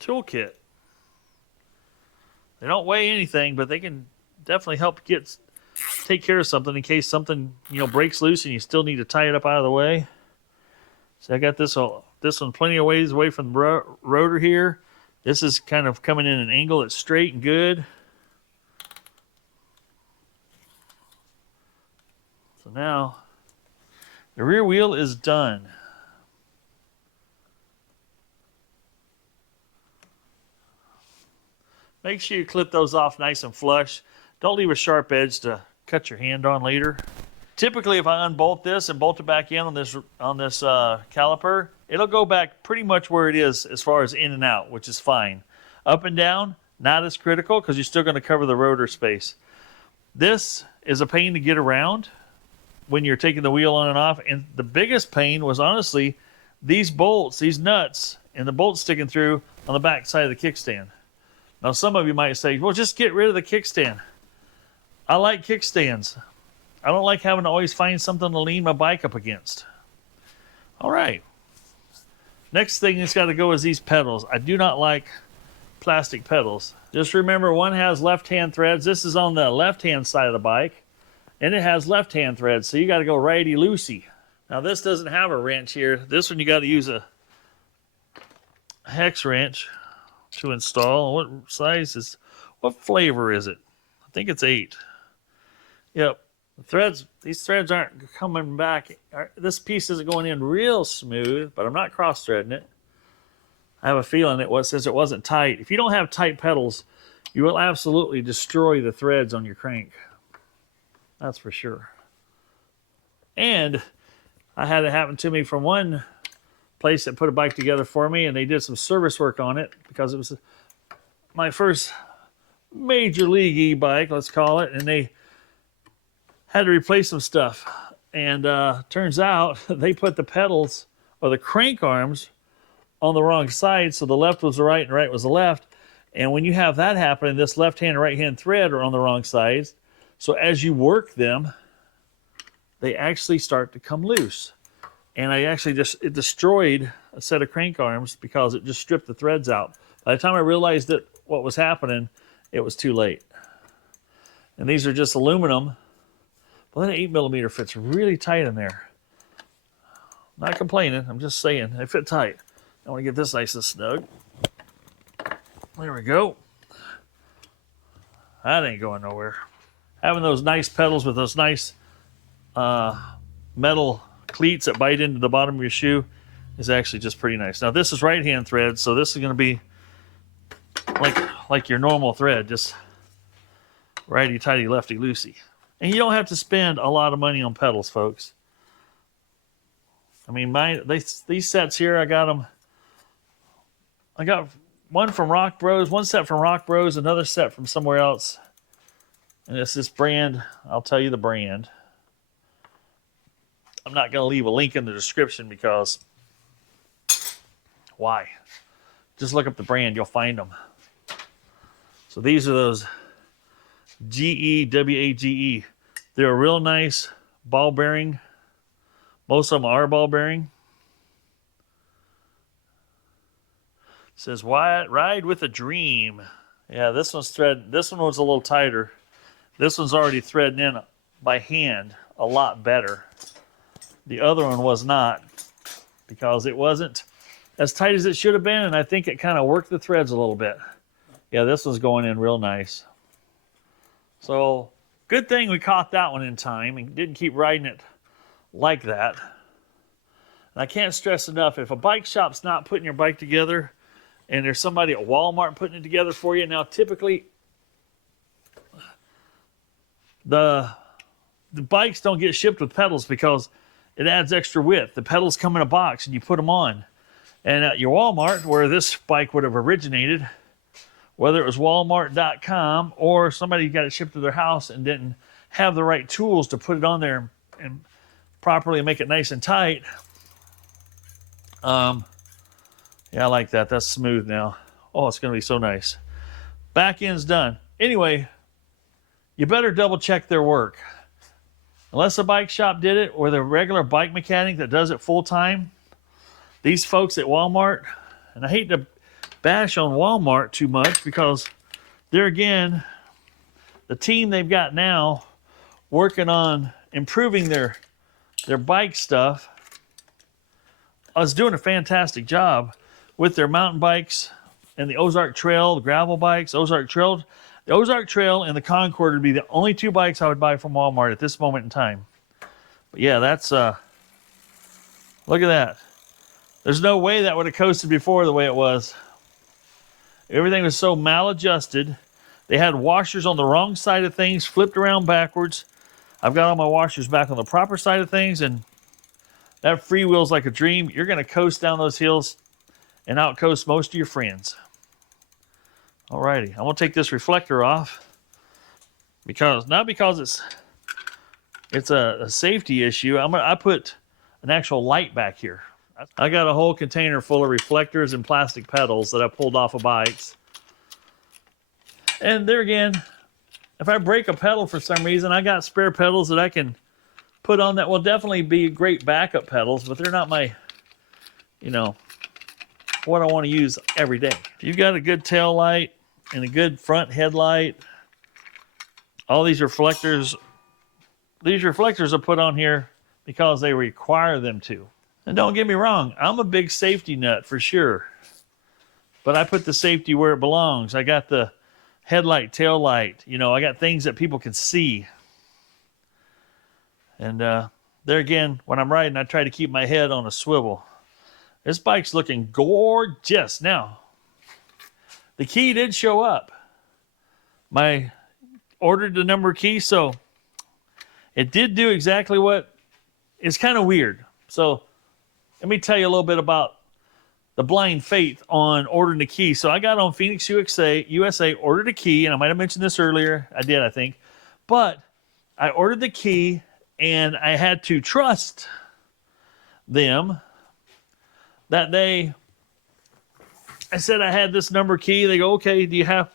toolkit. They don't weigh anything, but they can definitely help take care of something in case something breaks loose and you still need to tie it up out of the way. So I got this one plenty of ways away from the rotor here. This is kind of coming in an angle that's straight and good. So now the rear wheel is done. Make sure you clip those off nice and flush. Don't leave a sharp edge to cut your hand on later. Typically, if I unbolt this and bolt it back in on this caliper, it'll go back pretty much where it is as far as in and out, which is fine. Up and down, not as critical because you're still going to cover the rotor space. This is a pain to get around when you're taking the wheel on and off. And the biggest pain was honestly these bolts, these nuts, and the bolts sticking through on the back side of the kickstand. Now, some of you might say, well, just get rid of the kickstand. I like kickstands. I don't like having to always find something to lean my bike up against. All right. Next thing that's got to go is these pedals. I do not like plastic pedals. Just remember, one has left-hand threads. This is on the left-hand side of the bike, and it has left-hand threads, so you got to go righty-loosey. Now, this doesn't have a wrench here. This one you got to use a hex wrench to install. What size what flavor is it? I think it's 8. Yep. These threads aren't coming back. This piece isn't going in real smooth, but I'm not cross-threading it. I have a feeling since it wasn't tight. If you don't have tight pedals, you will absolutely destroy the threads on your crank. That's for sure. And I had it happen to me from one place that put a bike together for me, and they did some service work on it because it was my first major league e-bike, let's call it, and they had to replace some stuff. And turns out they put the pedals or the crank arms on the wrong side, so the left was the right and right was the left. And when you have that happen, this left-hand and right-hand thread are on the wrong sides. So as you work them, they actually start to come loose. And it destroyed a set of crank arms because it just stripped the threads out. By the time I realized what was happening, it was too late. And these are just aluminum. Well, that 8mm fits really tight in there. Not complaining, I'm just saying, they fit tight. I want to get this nice and snug. There we go. That ain't going nowhere. Having those nice pedals with those nice metal cleats that bite into the bottom of your shoe is actually just pretty nice. Now this is right-hand thread, so this is going to be like your normal thread, just righty-tighty, lefty-loosey. And you don't have to spend a lot of money on pedals, folks. I mean, these sets here, I got them. I got one from Rock Bros, one set from Rock Bros, another set from somewhere else. And it's this brand. I'll tell you the brand. I'm not going to leave a link in the description because why? Just look up the brand. You'll find them. So these are those GEWAGE. They're a real nice ball bearing. Most of them are ball bearing. It says, ride with a dream. Yeah, this one's thread. This one was a little tighter. This one's already threading in by hand a lot better. The other one was not, because it wasn't as tight as it should have been, and I think it kind of worked the threads a little bit. Yeah, this one's going in real nice. So, good thing we caught that one in time and didn't keep riding it like that. And I can't stress enough, if a bike shop's not putting your bike together and there's somebody at Walmart putting it together for you, now typically the bikes don't get shipped with pedals because it adds extra width. The pedals come in a box and you put them on. And at your Walmart, where this bike would have originated, whether it was Walmart.com or somebody got it shipped to their house and didn't have the right tools to put it on there and properly make it nice and tight. Yeah, I like that. That's smooth now. Oh, it's going to be so nice. Back end's done. Anyway, you better double check their work. Unless a bike shop did it or the regular bike mechanic that does it full time, these folks at Walmart, and I hate to bash on Walmart too much because they're, again, the team they've got now working on improving their bike stuff is doing a fantastic job with their mountain bikes and the Ozark Trail, the gravel bikes, Ozark Trail. The Ozark Trail and the Concord would be the only two bikes I would buy from Walmart at this moment in time. But yeah, that's, look at that. There's no way that would have coasted before the way it was. Everything was so maladjusted. They had washers on the wrong side of things, flipped around backwards. I've got all my washers back on the proper side of things, and that freewheel's like a dream. You're going to coast down those hills and outcoast most of your friends. Alrighty, I'm going to take this reflector off not because it's a safety issue. I put an actual light back here. I got a whole container full of reflectors and plastic pedals that I pulled off of bikes. And there again, if I break a pedal for some reason, I got spare pedals that I can put on that will definitely be great backup pedals, but they're not my, what I want to use every day. If you've got a good tail light and a good front headlight, all these reflectors are put on here because they require them to. And don't get me wrong, I'm a big safety nut for sure. But I put the safety where it belongs. I got the headlight, tail light. I got things that people can see. And there again, when I'm riding, I try to keep my head on a swivel. This bike's looking gorgeous. Now, the key did show up. I ordered the number key, so it did do exactly what is kind of weird. So let me tell you a little bit about the blind faith on ordering the key. So I got on Phoenix USA, ordered a key, and I might have mentioned this earlier. I did, I think. But I ordered the key, and I had to trust them that I said I had this number key. They go, okay, do you have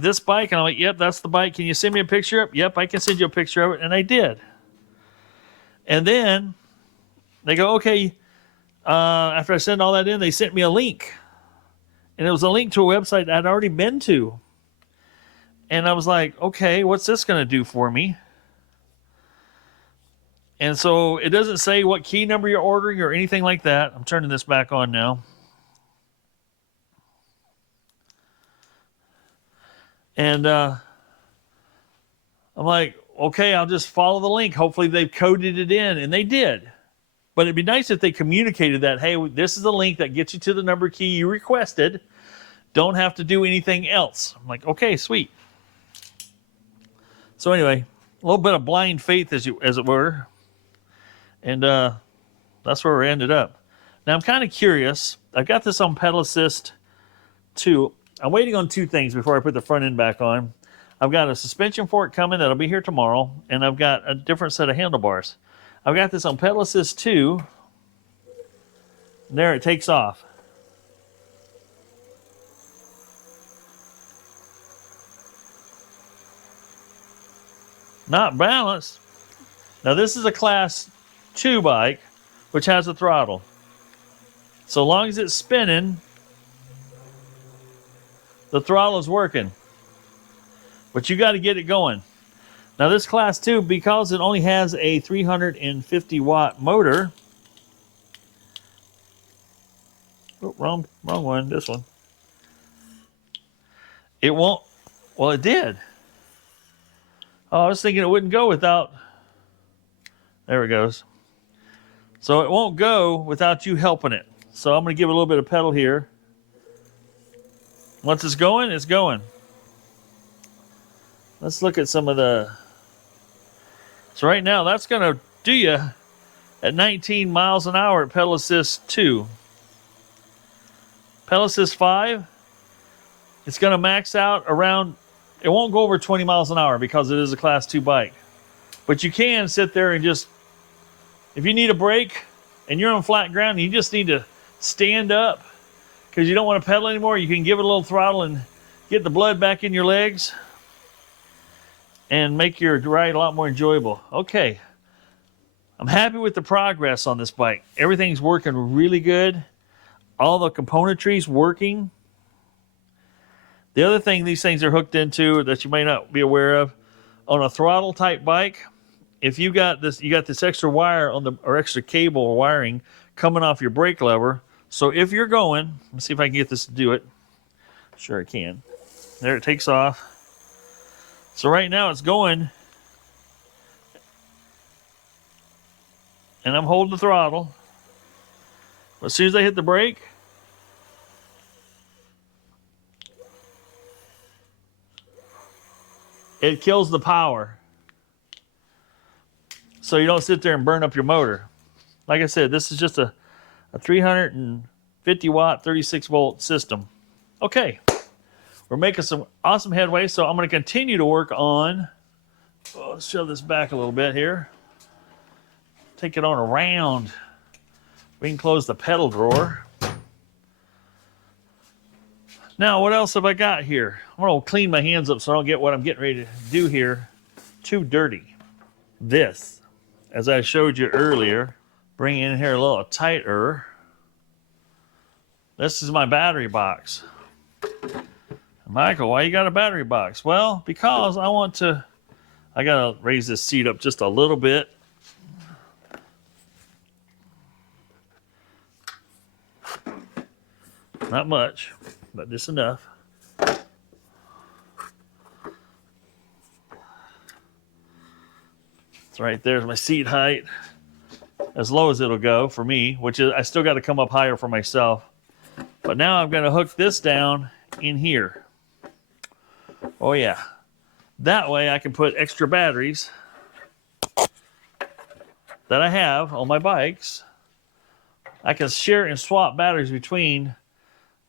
this bike? And I'm like, yep, that's the bike. Can you send me a picture of it? Yep, I can send you a picture of it. And I did. And then they go, okay, after I sent all that in, they sent me a link. And it was a link to a website I'd already been to. And I was like, okay, what's this going to do for me? And so it doesn't say what key number you're ordering or anything like that. I'm turning this back on now. And I'm like, okay, I'll just follow the link. Hopefully they've coded it in. And they did. But it'd be nice if they communicated that, hey, this is the link that gets you to the number key you requested. Don't have to do anything else. I'm like, okay, sweet. So anyway, a little bit of blind faith, as it were. And that's where we ended up. Now I'm kind of curious. I've got this on pedal assist too. I'm waiting on two things before I put the front end back on. I've got a suspension fork coming that'll be here tomorrow, and I've got a different set of handlebars. I've got this on pedal assist too. There it takes off. Not balanced. Now this is a class 2 bike, which has a throttle. So long as it's spinning, the throttle is working. But you got to get it going. Now this class 2, because it only has a 350 watt motor. Oh, wrong one, this one. It won't, well it did. Oh, I was thinking it wouldn't go without, there it goes. So it won't go without you helping it. So I'm going to give it a little bit of pedal here. Once it's going, it's going. Let's look at some of the... So right now, that's going to do you at 19 miles an hour at pedal assist 2. Pedal assist 5, it's going to max out around... It won't go over 20 miles an hour because it is a class 2 bike. But you can sit there and just... If you need a break and you're on flat ground and you just need to stand up because you don't want to pedal anymore, you can give it a little throttle and get the blood back in your legs and make your ride a lot more enjoyable. Okay, I'm happy with the progress on this bike. Everything's working really good. All the componentry's working. The other thing these things are hooked into that you may not be aware of, on a throttle type bike, if you got this extra wire on the, or extra cable or wiring coming off your brake lever. So if you're going, let's see if I can get this to do it. Sure I can. There it takes off. So right now it's going, and I'm holding the throttle. But as soon as I hit the brake, it kills the power. So you don't sit there and burn up your motor. Like I said, this is just a 350 watt, 36 volt system. Okay. We're making some awesome headway, so I'm going to continue to work on... Oh, let's shove this back a little bit here. Take it on around. We can close the pedal drawer. Now, what else have I got here? I'm going to clean my hands up so I don't get what I'm getting ready to do here too dirty. This, as I showed you earlier, bring it in here a little tighter. This is my battery box. Michael, why you got a battery box? Well, because I gotta raise this seat up just a little bit. Not much, but just enough. It's right there's my seat height. As low as it'll go for me, which is, I still got to come up higher for myself. But now I'm going to hook this down in here. Oh yeah. That way I can put extra batteries that I have on my bikes. I can share and swap batteries between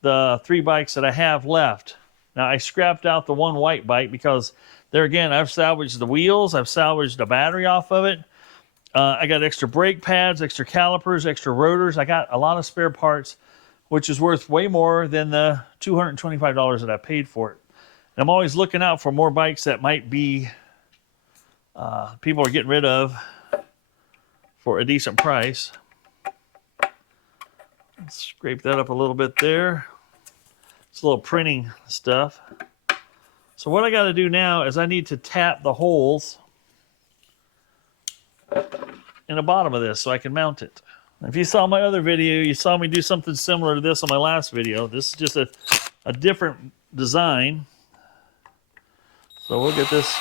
the 3 bikes that I have left. Now I scrapped out the one white bike because there again, I've salvaged the wheels, I've salvaged the battery off of it. I got extra brake pads, extra calipers, extra rotors. I got a lot of spare parts, which is worth way more than the $225 that I paid for it. And I'm always looking out for more bikes that might be people are getting rid of for a decent price. Let's scrape that up a little bit there. It's a little printing stuff. So what I got to do now is I need to tap the holes in the bottom of this so I can mount it. If you saw my other video, you saw me do something similar to this on my last video. This is just a different design. So we'll get this.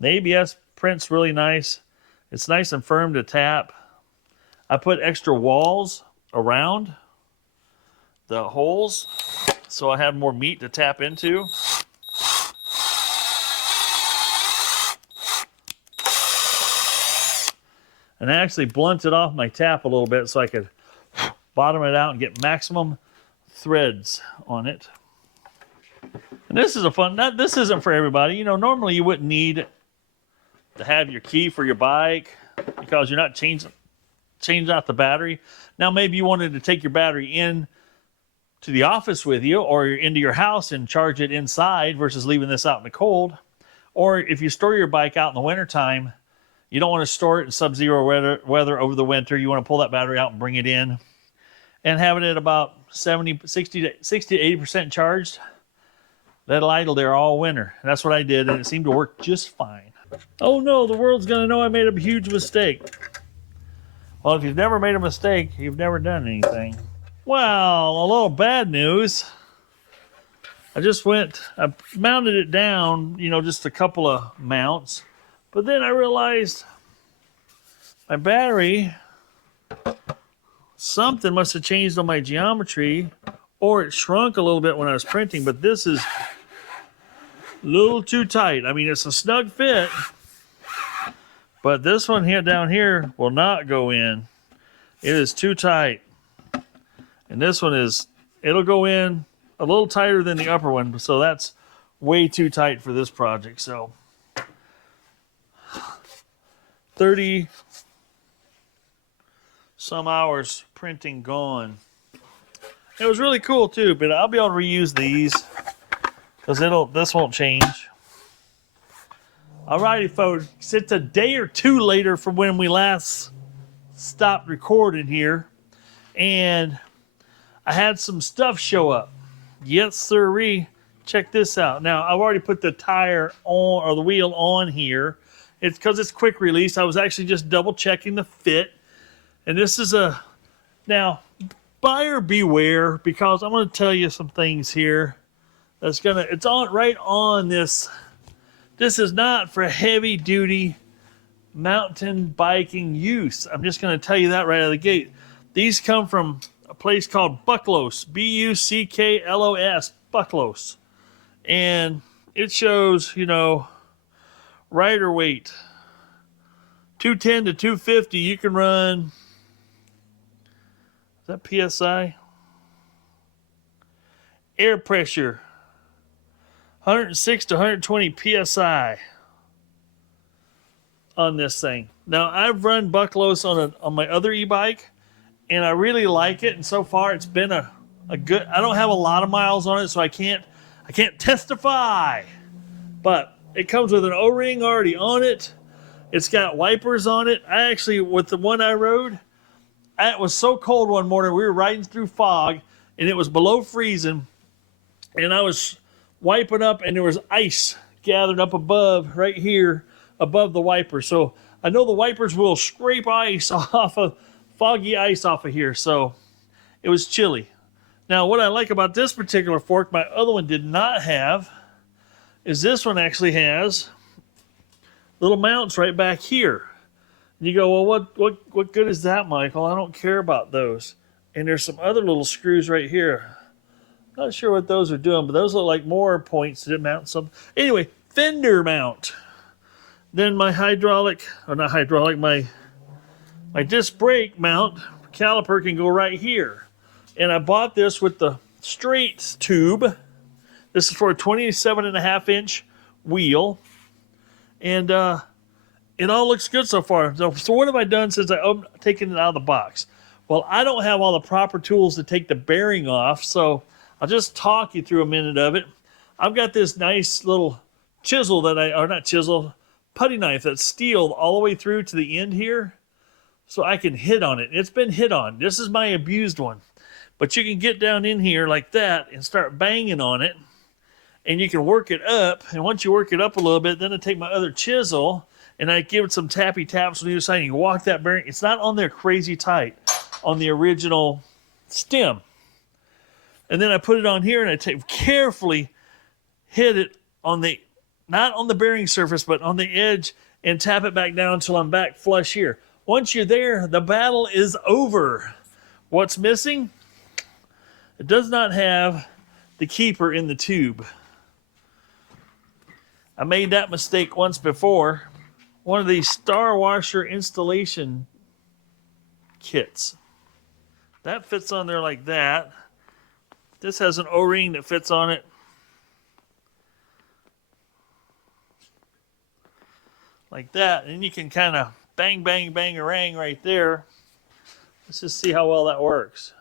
The ABS print's really nice. It's nice and firm to tap. I put extra walls around the holes so I have more meat to tap into. and I actually blunted off my tap a little bit so I could bottom it out and get maximum threads on it. And this is a fun, this isn't for everybody. You know, normally you wouldn't need to have your key for your bike because you're not changing out the battery. Now maybe you wanted to take your battery in to the office with you, or into your house and charge it inside versus leaving this out in the cold. Or if you store your bike out in the wintertime, you don't want to store it in sub-zero weather over the winter. You want to pull that battery out and bring it in and have it at about 60 to 80% charged. Let it idle there all winter. And that's what I did, and it seemed to work just fine. Oh no, the world's gonna know I made a huge mistake. Well, if you've never made a mistake, you've never done anything. Well, a little bad news. I mounted it down, you know, just a couple of mounts. But then I realized my battery, something must have changed on my geometry, or it shrunk a little bit when I was printing, but this is a little too tight. I mean, it's a snug fit, but this one here down here will not go in. It is too tight. And this one it'll go in a little tighter than the upper one, so that's way too tight for this project. So 30 some hours printing gone. It was really cool too, but I'll be able to reuse these because this won't change. Alrighty, folks, it's a day or two later from when we last stopped recording here, and I had some stuff show up. Yes, sirree. Check this out. Now, I've already put the tire on, or the wheel on here. It's because it's quick release. I was actually just double checking the fit. And this is now, buyer beware, because I'm going to tell you some things here. It's right on this. This is not for heavy duty mountain biking use. I'm just going to tell you that right out of the gate. These come from a place called BUCKLOS, BUCKLOS, BUCKLOS. And it shows, you know, rider weight 210 to 250. You can run, is that PSI? Air pressure 106 to 120 PSI on this thing. Now, I've run BUCKLOS on my other e-bike, and I really like it. And so far, it's been a good. I don't have a lot of miles on it, so I can't testify. But it comes with an O-ring already on it. It's got wipers on it. I actually, with the one I rode, it was so cold one morning. We were riding through fog, and it was below freezing, and I was wiping up, and there was ice gathered up above, right here, above the wiper. So I know the wipers will scrape ice off of, foggy ice off of here. So it was chilly. Now, what I like about this particular fork, my other one did not have, is this one actually has little mounts right back here. And you go, well, what good is that, Michael? I don't care about those. And there's some other little screws right here. Not sure what those are doing, but those look like more points that mount something. Anyway, Fender mount. Then my my disc brake mount caliper can go right here. And I bought this with the straight tube. This is for a 27.5-inch wheel. And it all looks good so far. So what have I done since I'm taking it out of the box? Well, I don't have all the proper tools to take the bearing off, so I'll just talk you through a minute of it. I've got this nice little chisel putty knife that's steel all the way through to the end here, so I can hit on it. It's been hit on. This is my abused one. But you can get down in here like that and start banging on it, and you can work it up. And once you work it up a little bit, then I take my other chisel and I give it some tappy taps on either side, and you walk that bearing. It's not on there crazy tight on the original stem. And then I put it on here, and I carefully hit it on the, not on the bearing surface, but on the edge, and tap it back down until I'm back flush here. Once you're there, the battle is over. What's missing? It does not have the keeper in the tube. I made that mistake once before. One of these star washer installation kits. That fits on there like that. This has an O-ring that fits on it like that. And you can kind of bang, bang, bang-a-rang right there. Let's just see how well that works.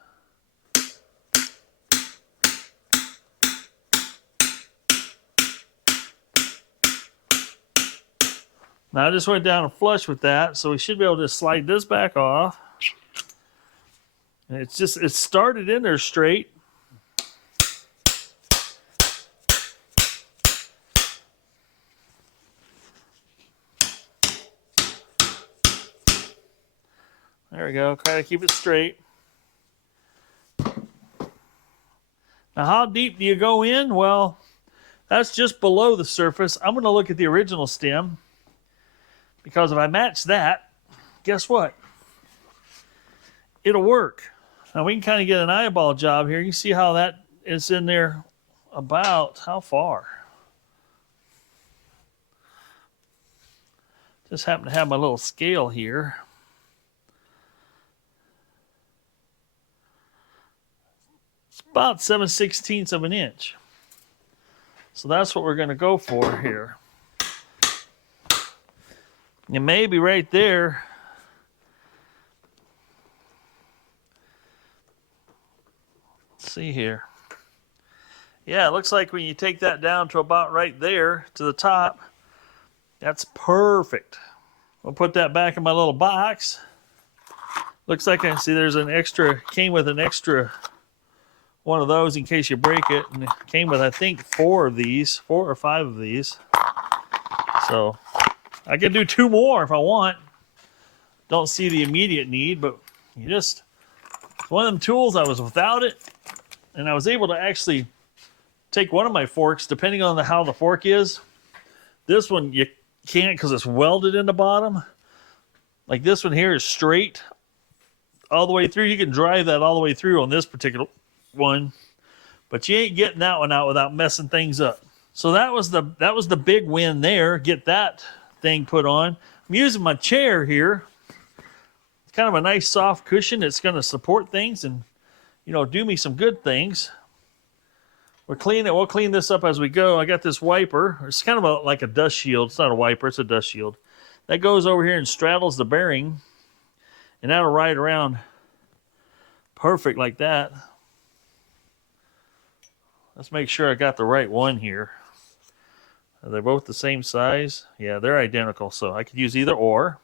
Now I just went down and flush with that, so we should be able to slide this back off. And it's started in there straight. There we go, try to keep it straight. Now how deep do you go in? Well, that's just below the surface. I'm gonna look at the original stem, because if I match that, guess what? It'll work. Now we can kind of get an eyeball job here. You can see how that is in there about how far. Just happen to have my little scale here. It's about 7/16 of an inch. So that's what we're going to go for here. And maybe right there, let's see here. Yeah, it looks like when you take that down to about right there to the top, that's perfect. We'll put that back in my little box. Looks like I see there's an extra, came with an extra one of those in case you break it. And it came with, I think, 4 or 5 of these. So I can do 2 more if I want. Don't see the immediate need, but it's one of them tools I was without it, and I was able to actually take one of my forks, depending on how the fork is. This one you can't because it's welded in the bottom. Like this one here is straight all the way through. You can drive that all the way through on this particular one, but you ain't getting that one out without messing things up. So that was the big win there. Get that thing put on. I'm using my chair here. It's kind of a nice soft cushion. It's going to support things and, you know, do me some good things. We'll clean this up as we go. I got this wiper. It's kind of like a dust shield. It's not a wiper, it's a dust shield. That goes over here and straddles the bearing, and that'll ride around perfect like that. Let's make sure I got the right one here. Are they both the same size? Yeah, they're identical, so I could use either or.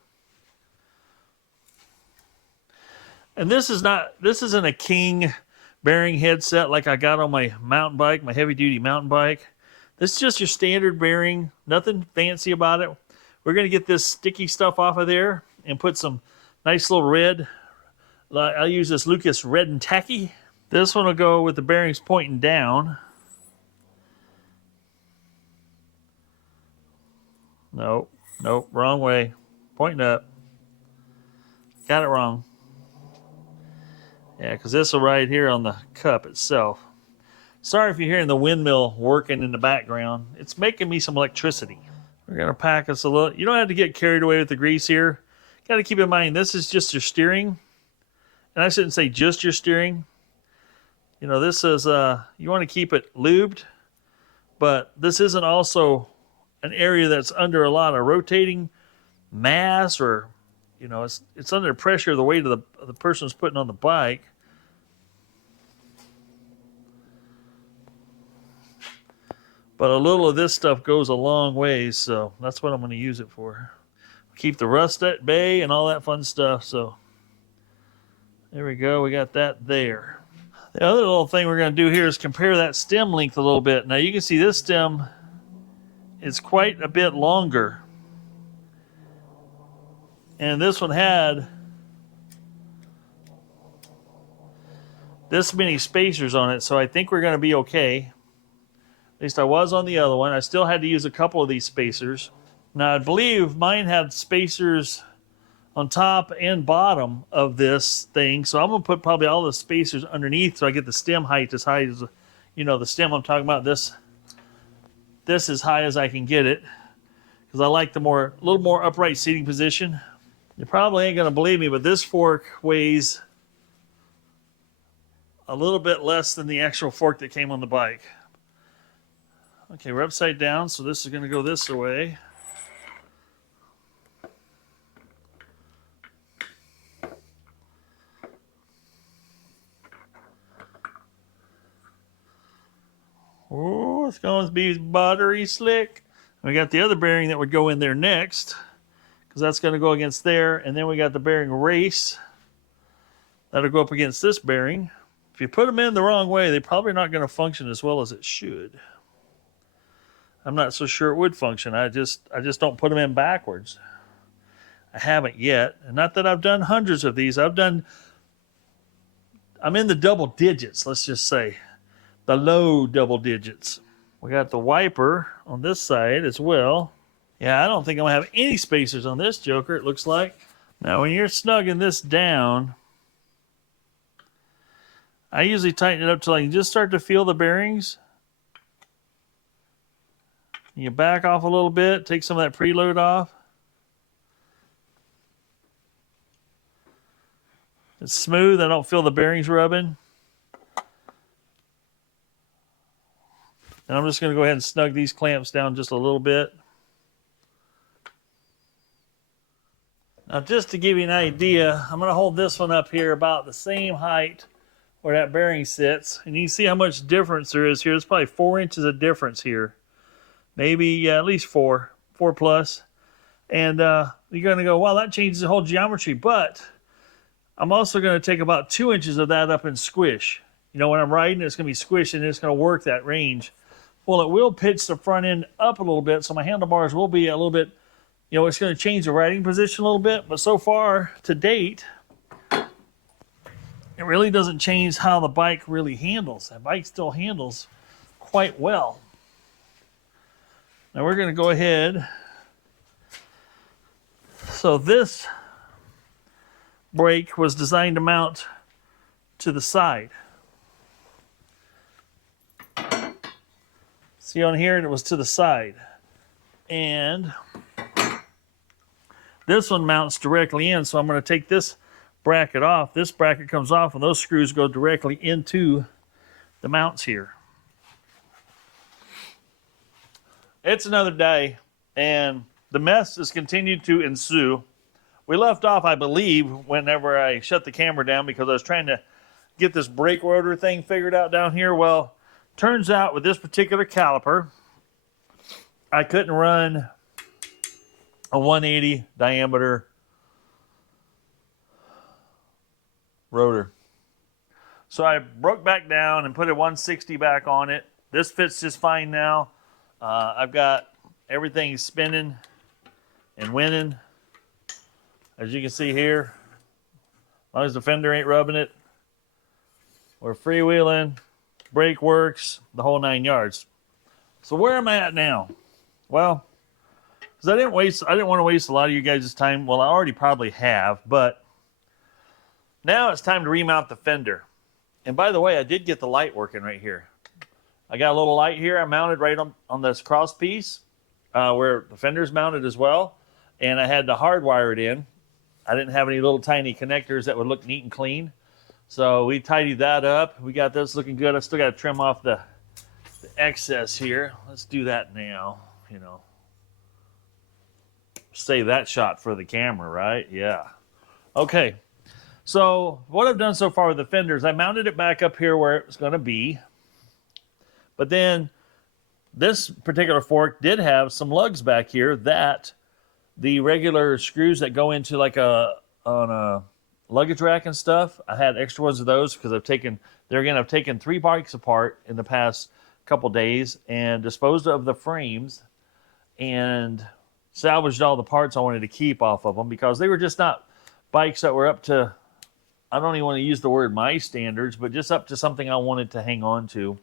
And this isn't a king bearing headset like I got on my mountain bike, my heavy duty mountain bike. This is just your standard bearing, nothing fancy about it. We're going to get this sticky stuff off of there and put some nice little red. I'll use this Lucas Red and Tacky. This one will go with the bearings pointing down. Nope, wrong way. Pointing up. Got it wrong. Yeah, because this will ride here on the cup itself. Sorry if you're hearing the windmill working in the background. It's making me some electricity. We're going to pack us a little. You don't have to get carried away with the grease here. Got to keep in mind, this is just your steering. And I shouldn't say just your steering. You know, this is, you want to keep it lubed. But this isn't also an area that's under a lot of rotating mass, or, you know, it's under pressure of the weight of the person who's putting on the bike. But a little of this stuff goes a long ways, so that's what I'm going to use it for. Keep the rust at bay and all that fun stuff. So there we go. We got that there. The other little thing we're going to do here is compare that stem length a little bit. Now you can see this stem is quite a bit longer. And this one had this many spacers on it, so I think we're going to be okay. At least I was on the other one. I still had to use a couple of these spacers. Now I believe mine had spacers on top and bottom of this thing, so I'm going to put probably all the spacers underneath so I get the stem height as high as, you know, the stem I'm talking about. This as high as I can get it, because I like the little more upright seating position. You probably ain't going to believe me, but this fork weighs a little bit less than the actual fork that came on the bike. Okay, we're upside down, so this is going to go this way. Oh, it's going to be buttery slick. We got the other bearing that would go in there next, because that's going to go against there. And then we got the bearing race. That'll go up against this bearing. If you put them in the wrong way, they're probably not going to function as well as it should. I'm not so sure it would function. I just don't put them in backwards. I haven't yet. And not that I've done hundreds of these. I'm in the double digits, let's just say. The low double digits. We got the wiper on this side as well. Yeah, I don't think I'm going to have any spacers on this joker, it looks like. Now, when you're snugging this down, I usually tighten it up till I can just start to feel the bearings. You back off a little bit, take some of that preload off. It's smooth, I don't feel the bearings rubbing. And I'm just going to go ahead and snug these clamps down just a little bit. Now, just to give you an idea, I'm going to hold this one up here about the same height where that bearing sits. And you can see how much difference there is here. There's probably 4 inches of difference here. Maybe, yeah, at least 4 plus. And you're going to go, wow, that changes the whole geometry. But I'm also going to take about 2 inches of that up and squish. You know, when I'm riding, it's going to be squished and it's going to work that range. Well, it will pitch the front end up a little bit, so my handlebars will be a little bit, you know, it's going to change the riding position a little bit. But so far, to date, it really doesn't change how the bike really handles. The bike still handles quite well. Now we're going to go ahead. So this brake was designed to mount to the side. See on here, it was to the side. And this one mounts directly in, so I'm going to take this bracket off. This bracket comes off, and those screws go directly into the mounts here. It's another day, and the mess has continued to ensue. We left off, I believe, whenever I shut the camera down because I was trying to get this brake rotor thing figured out down here. Well, turns out with this particular caliper, I couldn't run a 180 diameter rotor. So I broke back down and put a 160 back on it. This fits just fine now. I've got everything spinning and winning. As you can see here, as long as the fender ain't rubbing it, we're freewheeling, brake works, the whole 9 yards. So where am I at now? Well, because I didn't want to waste a lot of you guys' time. Well, I already probably have, but now it's time to remount the fender. And by the way, I did get the light working right here. I got a little light here I mounted right on this cross piece where the fender's mounted as well. And I had to hardwire it in. I didn't have any little tiny connectors that would look neat and clean. So we tidied that up. We got this looking good. I still got to trim off the excess here. Let's do that now, you know. Save that shot for the camera, right? Yeah. Okay. So what I've done so far with the fenders, I mounted it back up here where it's going to be. But then this particular fork did have some lugs back here that the regular screws that go into like on a luggage rack and stuff, I had extra ones of those because I've taken 3 bikes apart in the past couple days and disposed of the frames and salvaged all the parts I wanted to keep off of them because they were just not bikes that were up to, I don't even want to use the word my standards, but just up to something I wanted to hang on to.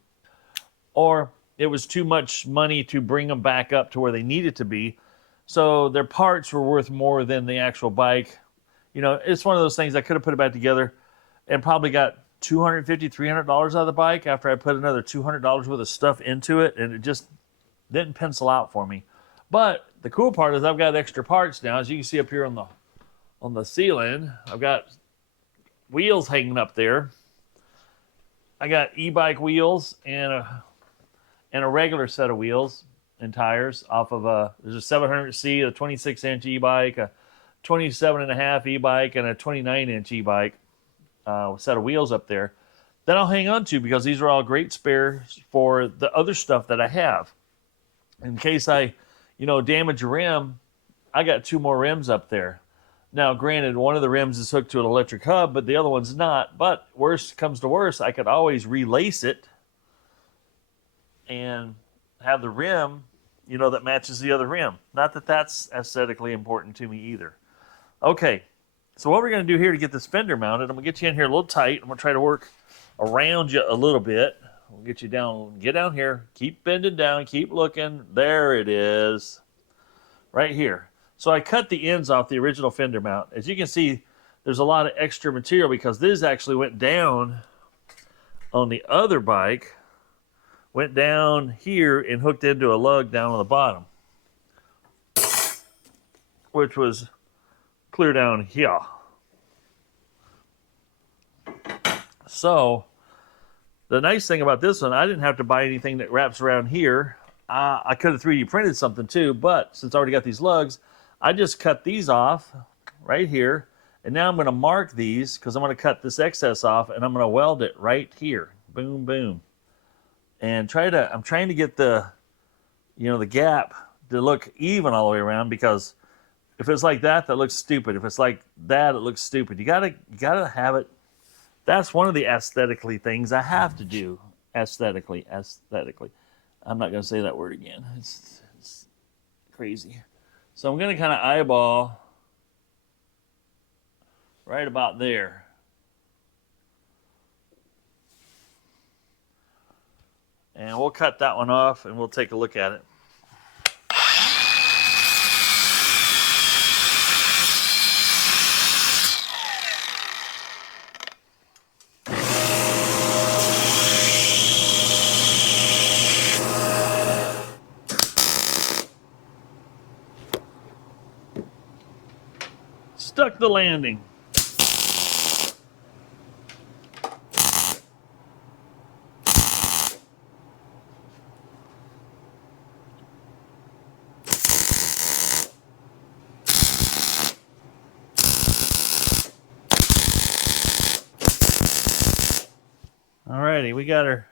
Or it was too much money to bring them back up to where they needed to be. So their parts were worth more than the actual bike. You know, it's one of those things I could have put it back together and probably got $250, $300 out of the bike after I put another $200 worth of stuff into it, and it just didn't pencil out for me. But the cool part is I've got extra parts now, as you can see up here on on the ceiling. I've got wheels hanging up there. I got e-bike wheels and a regular set of wheels and tires off of there's a 700C, a 26-inch e-bike, a 27.5 e-bike, and a 29-inch e-bike set of wheels up there that I'll hang on to because these are all great spares for the other stuff that I have. In case I, damage a rim, I got 2 more rims up there. Now, granted, one of the rims is hooked to an electric hub, but the other one's not. But worst comes to worst, I could always relace it and have the rim, that matches the other rim. Not that that's aesthetically important to me either. Okay, so what we're going to do here to get this fender mounted, I'm going to get you in here a little tight. I'm going to try to work around you a little bit. We'll get you down. Get down here. Keep bending down. Keep looking. There it is. Right here. So I cut the ends off the original fender mount. As you can see, there's a lot of extra material because this actually went down on the other bike. Went down here and hooked into a lug down on the bottom, which was clear down here. So the nice thing about this one, I didn't have to buy anything that wraps around here. I could have 3D printed something too, but since I already got these lugs, I just cut these off right here. And now I'm going to mark these because I'm going to cut this excess off and I'm going to weld it right here. Boom, boom. And I'm trying to get the gap to look even all the way around, because if it's like that, that looks stupid. If it's like that, it looks stupid. You gotta have it. That's one of the aesthetically things I have to do. Aesthetically. I'm not gonna say that word again. It's crazy. So I'm gonna kind of eyeball right about there. And we'll cut that one off and we'll take a look at it. Stuck the landing. Alrighty, we got her.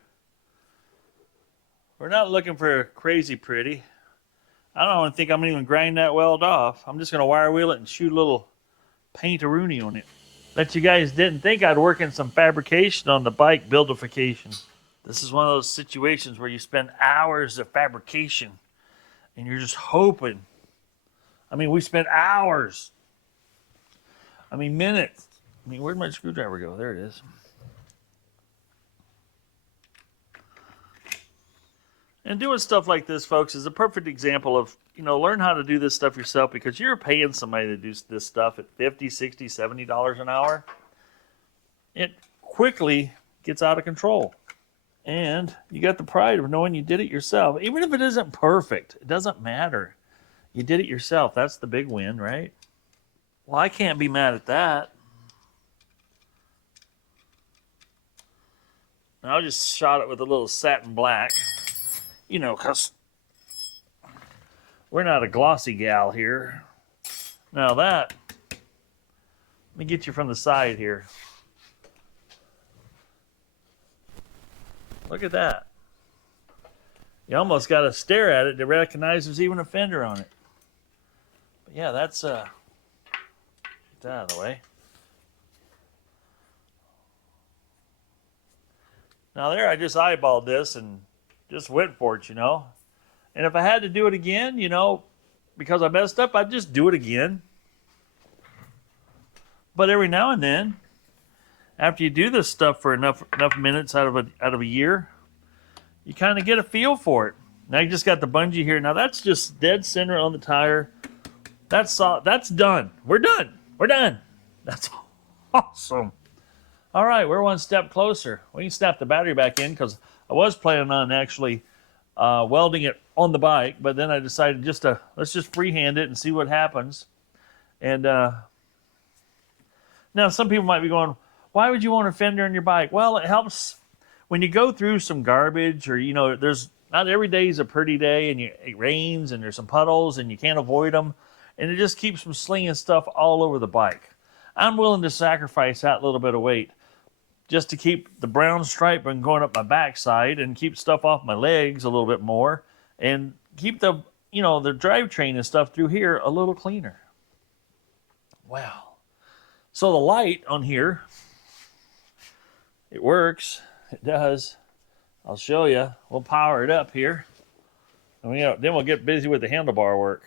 We're not looking for crazy pretty. I don't think I'm gonna even grind that weld off. I'm just gonna wire wheel it and shoot a little paint-a-rooney on it. Bet you guys didn't think I'd work in some fabrication on the bike buildification. This is one of those situations where you spend hours of fabrication and you're just hoping. I mean, we spent hours. I mean, minutes. I mean, where'd my screwdriver go? There it is. And doing stuff like this, folks, is a perfect example of, learn how to do this stuff yourself, because you're paying somebody to do this stuff at $50, $60, $70 an hour. It quickly gets out of control. And you got the pride of knowing you did it yourself. Even if it isn't perfect, it doesn't matter. You did it yourself. That's the big win, right? Well, I can't be mad at that. And I'll just shot it with a little satin black. Because we're not a glossy gal here. Now that, let me get you from the side here. Look at that. You almost got to stare at it to recognize there's even a fender on it. But yeah, that's, get that out of the way. Now there, I just eyeballed this and just went for it, And if I had to do it again, because I messed up, I'd just do it again. But every now and then, after you do this stuff for enough minutes out of a year, you kind of get a feel for it. Now you just got the bungee here. Now that's just dead center on the tire. That's done. We're done. That's awesome. All right, we're one step closer. We can snap the battery back in, because I was planning on actually welding it on the bike, but then I decided let's just freehand it and see what happens. And Now, some people might be going, why would you want a fender on your bike? Well, it helps when you go through some garbage, or, you know, there's not every day is a pretty day, and it rains and there's some puddles and you can't avoid them. And it just keeps from slinging stuff all over the bike. I'm willing to sacrifice that little bit of weight just to keep the brown stripe from going up my backside and keep stuff off my legs a little bit more, and keep the, you know, the drivetrain and stuff through here a little cleaner. Wow. So the light on here, it works. It does. I'll show you. We'll power it up here. And then we'll get busy with the handlebar work.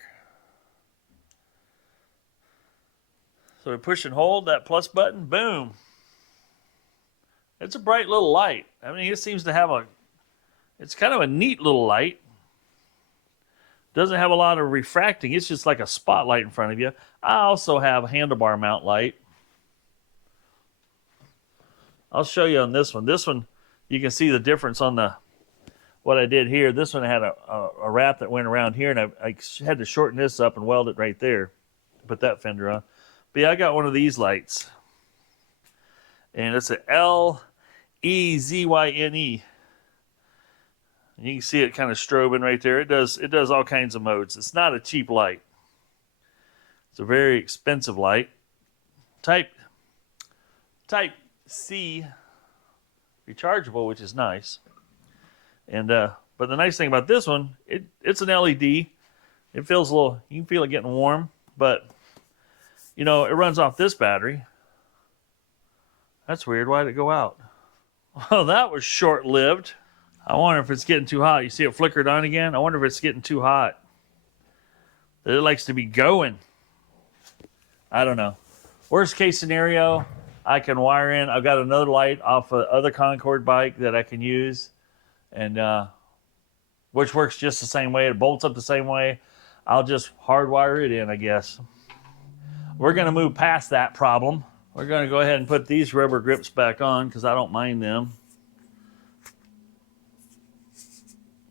So we push and hold that plus button. Boom. It's a bright little light. I mean, it seems to have it's kind of a neat little light. Doesn't have a lot of refracting. It's just like a spotlight in front of you. I also have a handlebar mount light. I'll show you on this one. This one, you can see the difference on what I did here. This one had a wrap that went around here, and I had to shorten this up and weld it right there. Put that fender on. But yeah, I got one of these lights. And it's an LEZYNE. You can see it kind of strobing right there. It does all kinds of modes. It's not a cheap light. It's a very expensive light. Type C rechargeable, which is nice. And but the nice thing about this one, it's an LED. It feels a little, you can feel it getting warm, but you know, it runs off this battery. That's weird. Why did it go out? Well, that was short-lived. I wonder if it's getting too hot. You see it flickered on again? I wonder if it's getting too hot. It likes to be going. I don't know. Worst case scenario, I can wire in. I've got another light off a other Concord bike that I can use, and which works just the same way. It bolts up the same way. I'll just hardwire it in, I guess. We're going to move past that problem. We're going to go ahead and put these rubber grips back on because I don't mind them.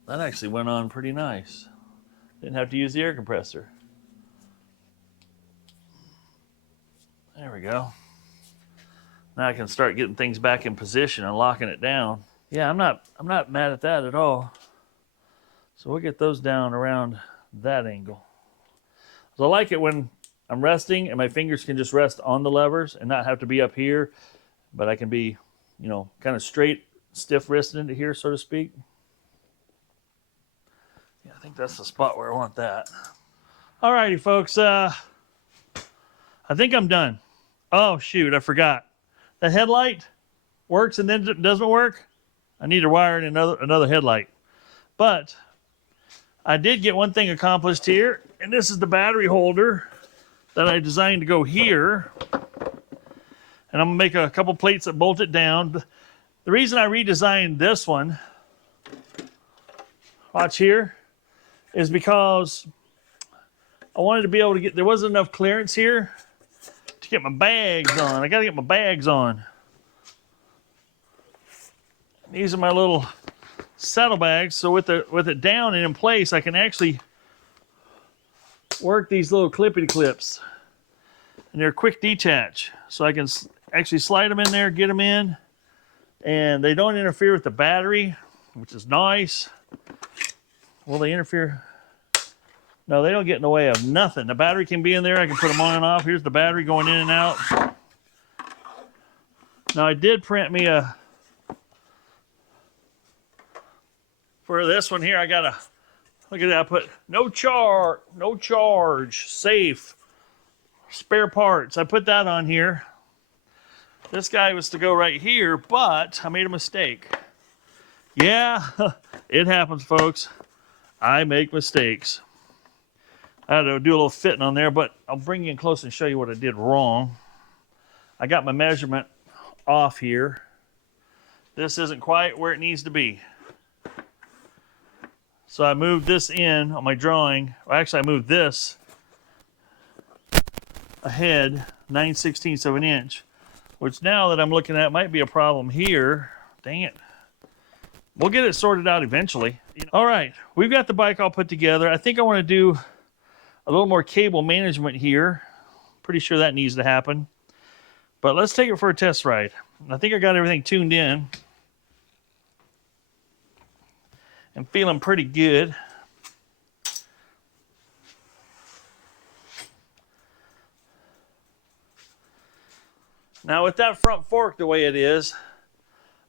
That actually went on pretty nice. Didn't have to use the air compressor. There we go. Now I can start getting things back in position and locking it down. Yeah, I'm not mad at that at all. So we'll get those down around that angle. So I like it when I'm resting and my fingers can just rest on the levers and not have to be up here, but I can be, you know, kind of straight, stiff wristed into here, so to speak. Yeah, I think that's the spot where I want that. Alrighty, folks. I think I'm done. Oh, shoot, I forgot. The headlight works and then it doesn't work. I need to wire in another headlight. But I did get one thing accomplished here, and this is the battery holder that I designed to go here. And I'm gonna make a couple plates that bolt it down. The reason I redesigned this one, watch here, is because I wanted to be able to get, there wasn't enough clearance here to get my bags on. I gotta get my bags on. These are my little saddlebags, so with it down and in place, I can actually work these little clippity clips, and they're quick detach, so I can actually slide them in there, get them in, and they don't interfere with the battery, which is nice. Will they interfere? No, they don't get in the way of nothing. The battery can be in there. I can put them on and off. Here's the battery going in and out. Now I did print me for this one here, I got a, look at that, I put no charge, safe, spare parts. I put that on here. This guy was to go right here, but I made a mistake. Yeah, it happens, folks. I make mistakes. I had to do a little fitting on there, but I'll bring you in close and show you what I did wrong. I got my measurement off here. This isn't quite where it needs to be. So I moved this in on my drawing. Well, actually, I moved this ahead 9/16 of an inch, which now that I'm looking at might be a problem here. Dang it. We'll get it sorted out eventually. All right, we've got the bike all put together. I think I want to do a little more cable management here. Pretty sure that needs to happen. But let's take it for a test ride. I think I got everything tuned in. I'm feeling pretty good. Now with that front fork the way it is,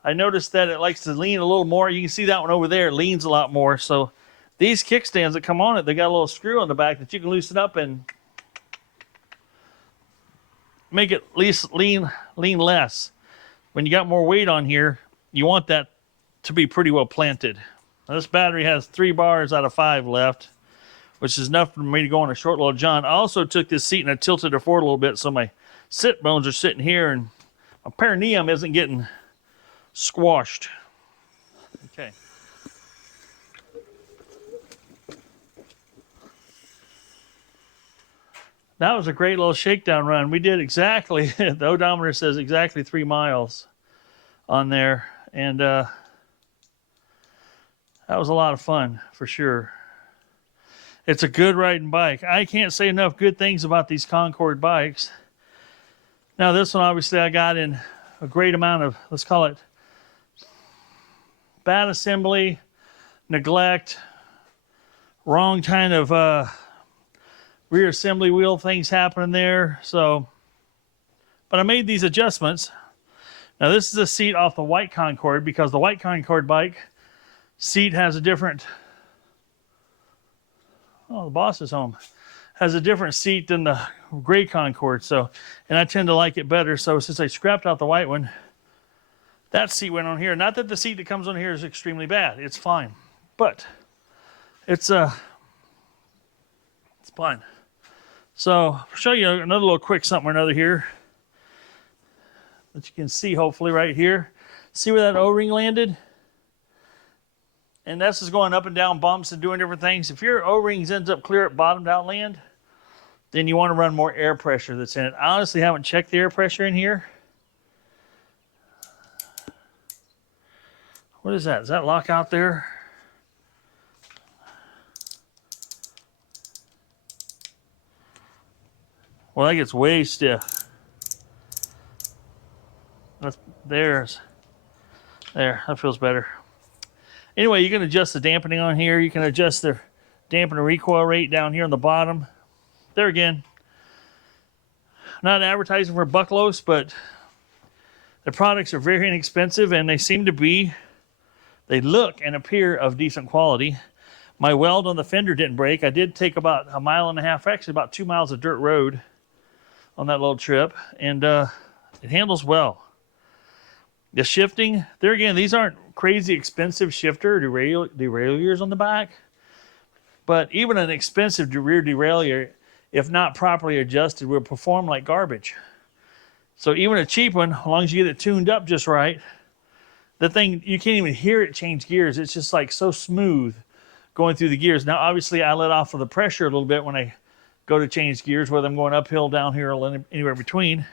I noticed that it likes to lean a little more. You can see that one over there, it leans a lot more. So these kickstands that come on it, they got a little screw on the back that you can loosen up and make it at least lean less. When you got more weight on here, you want that to be pretty well planted. Now this battery has 3 bars out of 5 left, which is enough for me to go on a short little jaunt. I also took this seat and I tilted it forward a little bit so my sit bones are sitting here and my perineum isn't getting squashed. Okay. That was a great little shakedown run. We did exactly, the odometer says exactly 3 miles on there. And that was a lot of fun for sure. It's a good riding bike. I can't say enough good things about these Concord bikes. Now this one, obviously, I got in a great amount of, let's call it, bad assembly, neglect, wrong kind of rear assembly wheel things happening there. So, but I made these adjustments. Now this is a seat off the white Concord because the white Concord bike seat has a different, oh, the boss is home, has a different seat than the gray Concord. So, and I tend to like it better. So since I scrapped out the white one, that seat went on here. Not that the seat that comes on here is extremely bad. It's fine, but it's fine. So I'll show you another little quick something or another here that you can see hopefully right here. See where that O-ring landed? And that's just going up and down bumps and doing different things. If your O-rings ends up clear at bottomed out land, then you want to run more air pressure that's in it. I honestly haven't checked the air pressure in here. What is that? Is that lock out there? Well, that gets way stiff. There, that feels better. Anyway, you can adjust the dampening on here. You can adjust the dampener recoil rate down here on the bottom. There again, not advertising for BUCKLOS, but the products are very inexpensive and they seem to be, they look and appear of decent quality. My weld on the fender didn't break. I did take about 1.5 miles, actually about 2 miles of dirt road on that little trip, and it handles well. The shifting, there again, these aren't crazy expensive shifter derailleurs on the back, but even an expensive rear derailleur, if not properly adjusted, will perform like garbage. So even a cheap one, as long as you get it tuned up just right, the thing, you can't even hear it change gears. It's just like so smooth going through the gears. Now, obviously, I let off of the pressure a little bit when I go to change gears, whether I'm going uphill, downhill, or anywhere between.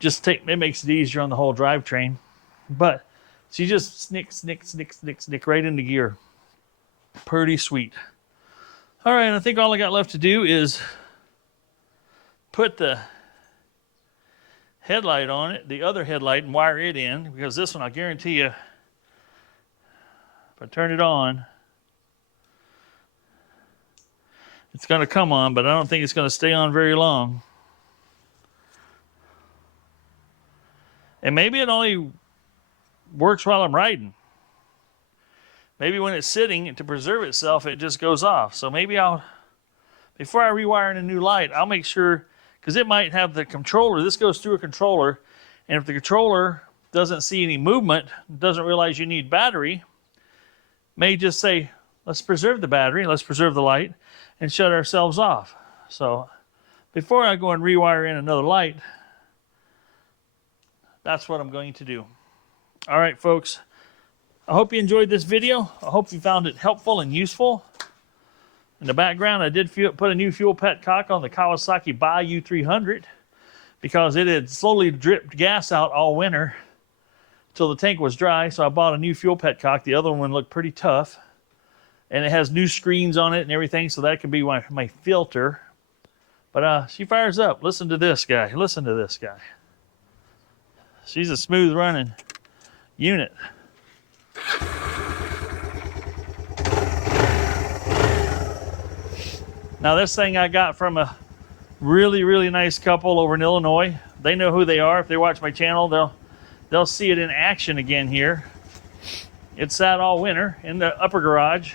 It makes it easier on the whole drivetrain. But so you just snick right into gear. Pretty sweet. All right, I think all I got left to do is put the headlight on it, the other headlight, and wire it in, because this one, I guarantee you, if I turn it on, it's going to come on, but I don't think it's going to stay on very long. And maybe it only works while I'm riding. Maybe when it's sitting, to preserve itself, it just goes off. So maybe before I rewire in a new light, I'll make sure, because it might have the controller. This goes through a controller, and if the controller doesn't see any movement, doesn't realize you need battery, may just say, let's preserve the battery, let's preserve the light, and shut ourselves off. So before I go and rewire in another light, that's what I'm going to do. All right, folks. I hope you enjoyed this video. I hope you found it helpful and useful. In the background, I did put a new fuel petcock on the Kawasaki Bayou 300 because it had slowly dripped gas out all winter till the tank was dry. So I bought a new fuel petcock. The other one looked pretty tough. And it has new screens on it and everything, so that can be my filter. But she fires up. Listen to this guy. Listen to this guy. She's a smooth running unit. Now this thing I got from a really, really nice couple over in Illinois. They know who they are. If they watch my channel, they'll see it in action again here. It sat all winter in the upper garage,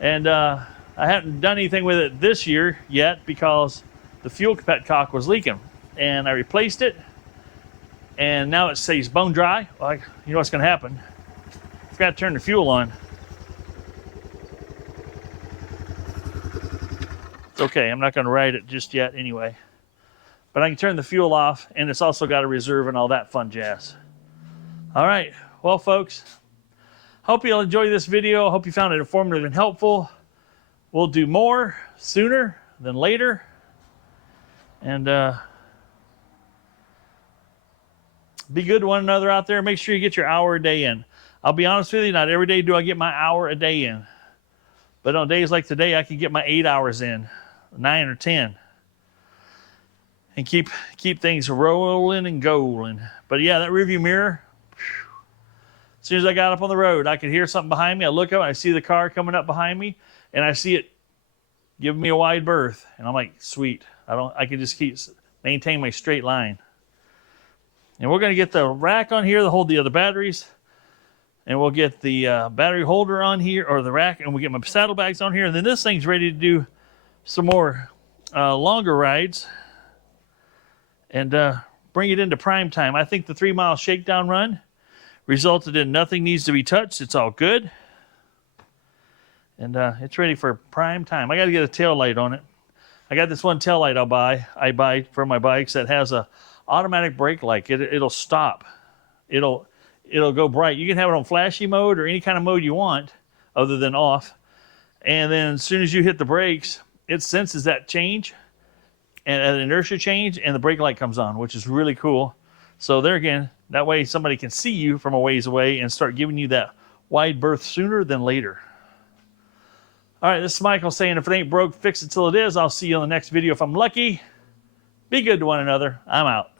and I haven't done anything with it this year yet because the fuel petcock was leaking, and I replaced it, and now it stays bone dry. Like, you know what's going to happen? I've got to turn the fuel on. It's okay, I'm not going to ride it just yet anyway. But I can turn the fuel off, and it's also got a reserve and all that fun jazz. All right, well, folks, hope you'll enjoy this video. I hope you found it informative and helpful. We'll do more sooner than later. And be good to one another out there. Make sure you get your hour a day in. I'll be honest with you, not every day do I get my hour a day in. But on days like today, I can get my 8 hours in, 9 or 10. And keep things rolling and going. But yeah, that rearview mirror, whew. As soon as I got up on the road, I could hear something behind me. I look up, and I see the car coming up behind me, and I see it giving me a wide berth. And I'm like, sweet. I can just maintain my straight line. And we're going to get the rack on here to hold the other batteries. And we'll get the battery holder on here, or the rack, and we'll get my saddlebags on here. And then this thing's ready to do some more longer rides and bring it into prime time. I think the 3-mile shakedown run resulted in nothing needs to be touched. It's all good. And it's ready for prime time. I got to get a tail light on it. I got this one tail light I buy for my bikes that has a automatic brake light. It'll stop. It'll go bright. You can have it on flashy mode or any kind of mode you want other than off. And then as soon as you hit the brakes, it senses that change and an inertia change, and the brake light comes on, which is really cool. So there again, that way somebody can see you from a ways away and start giving you that wide berth sooner than later. All right, this is Michael saying, if it ain't broke, fix it till it is. I'll see you on the next video if I'm lucky. Be good to one another. I'm out.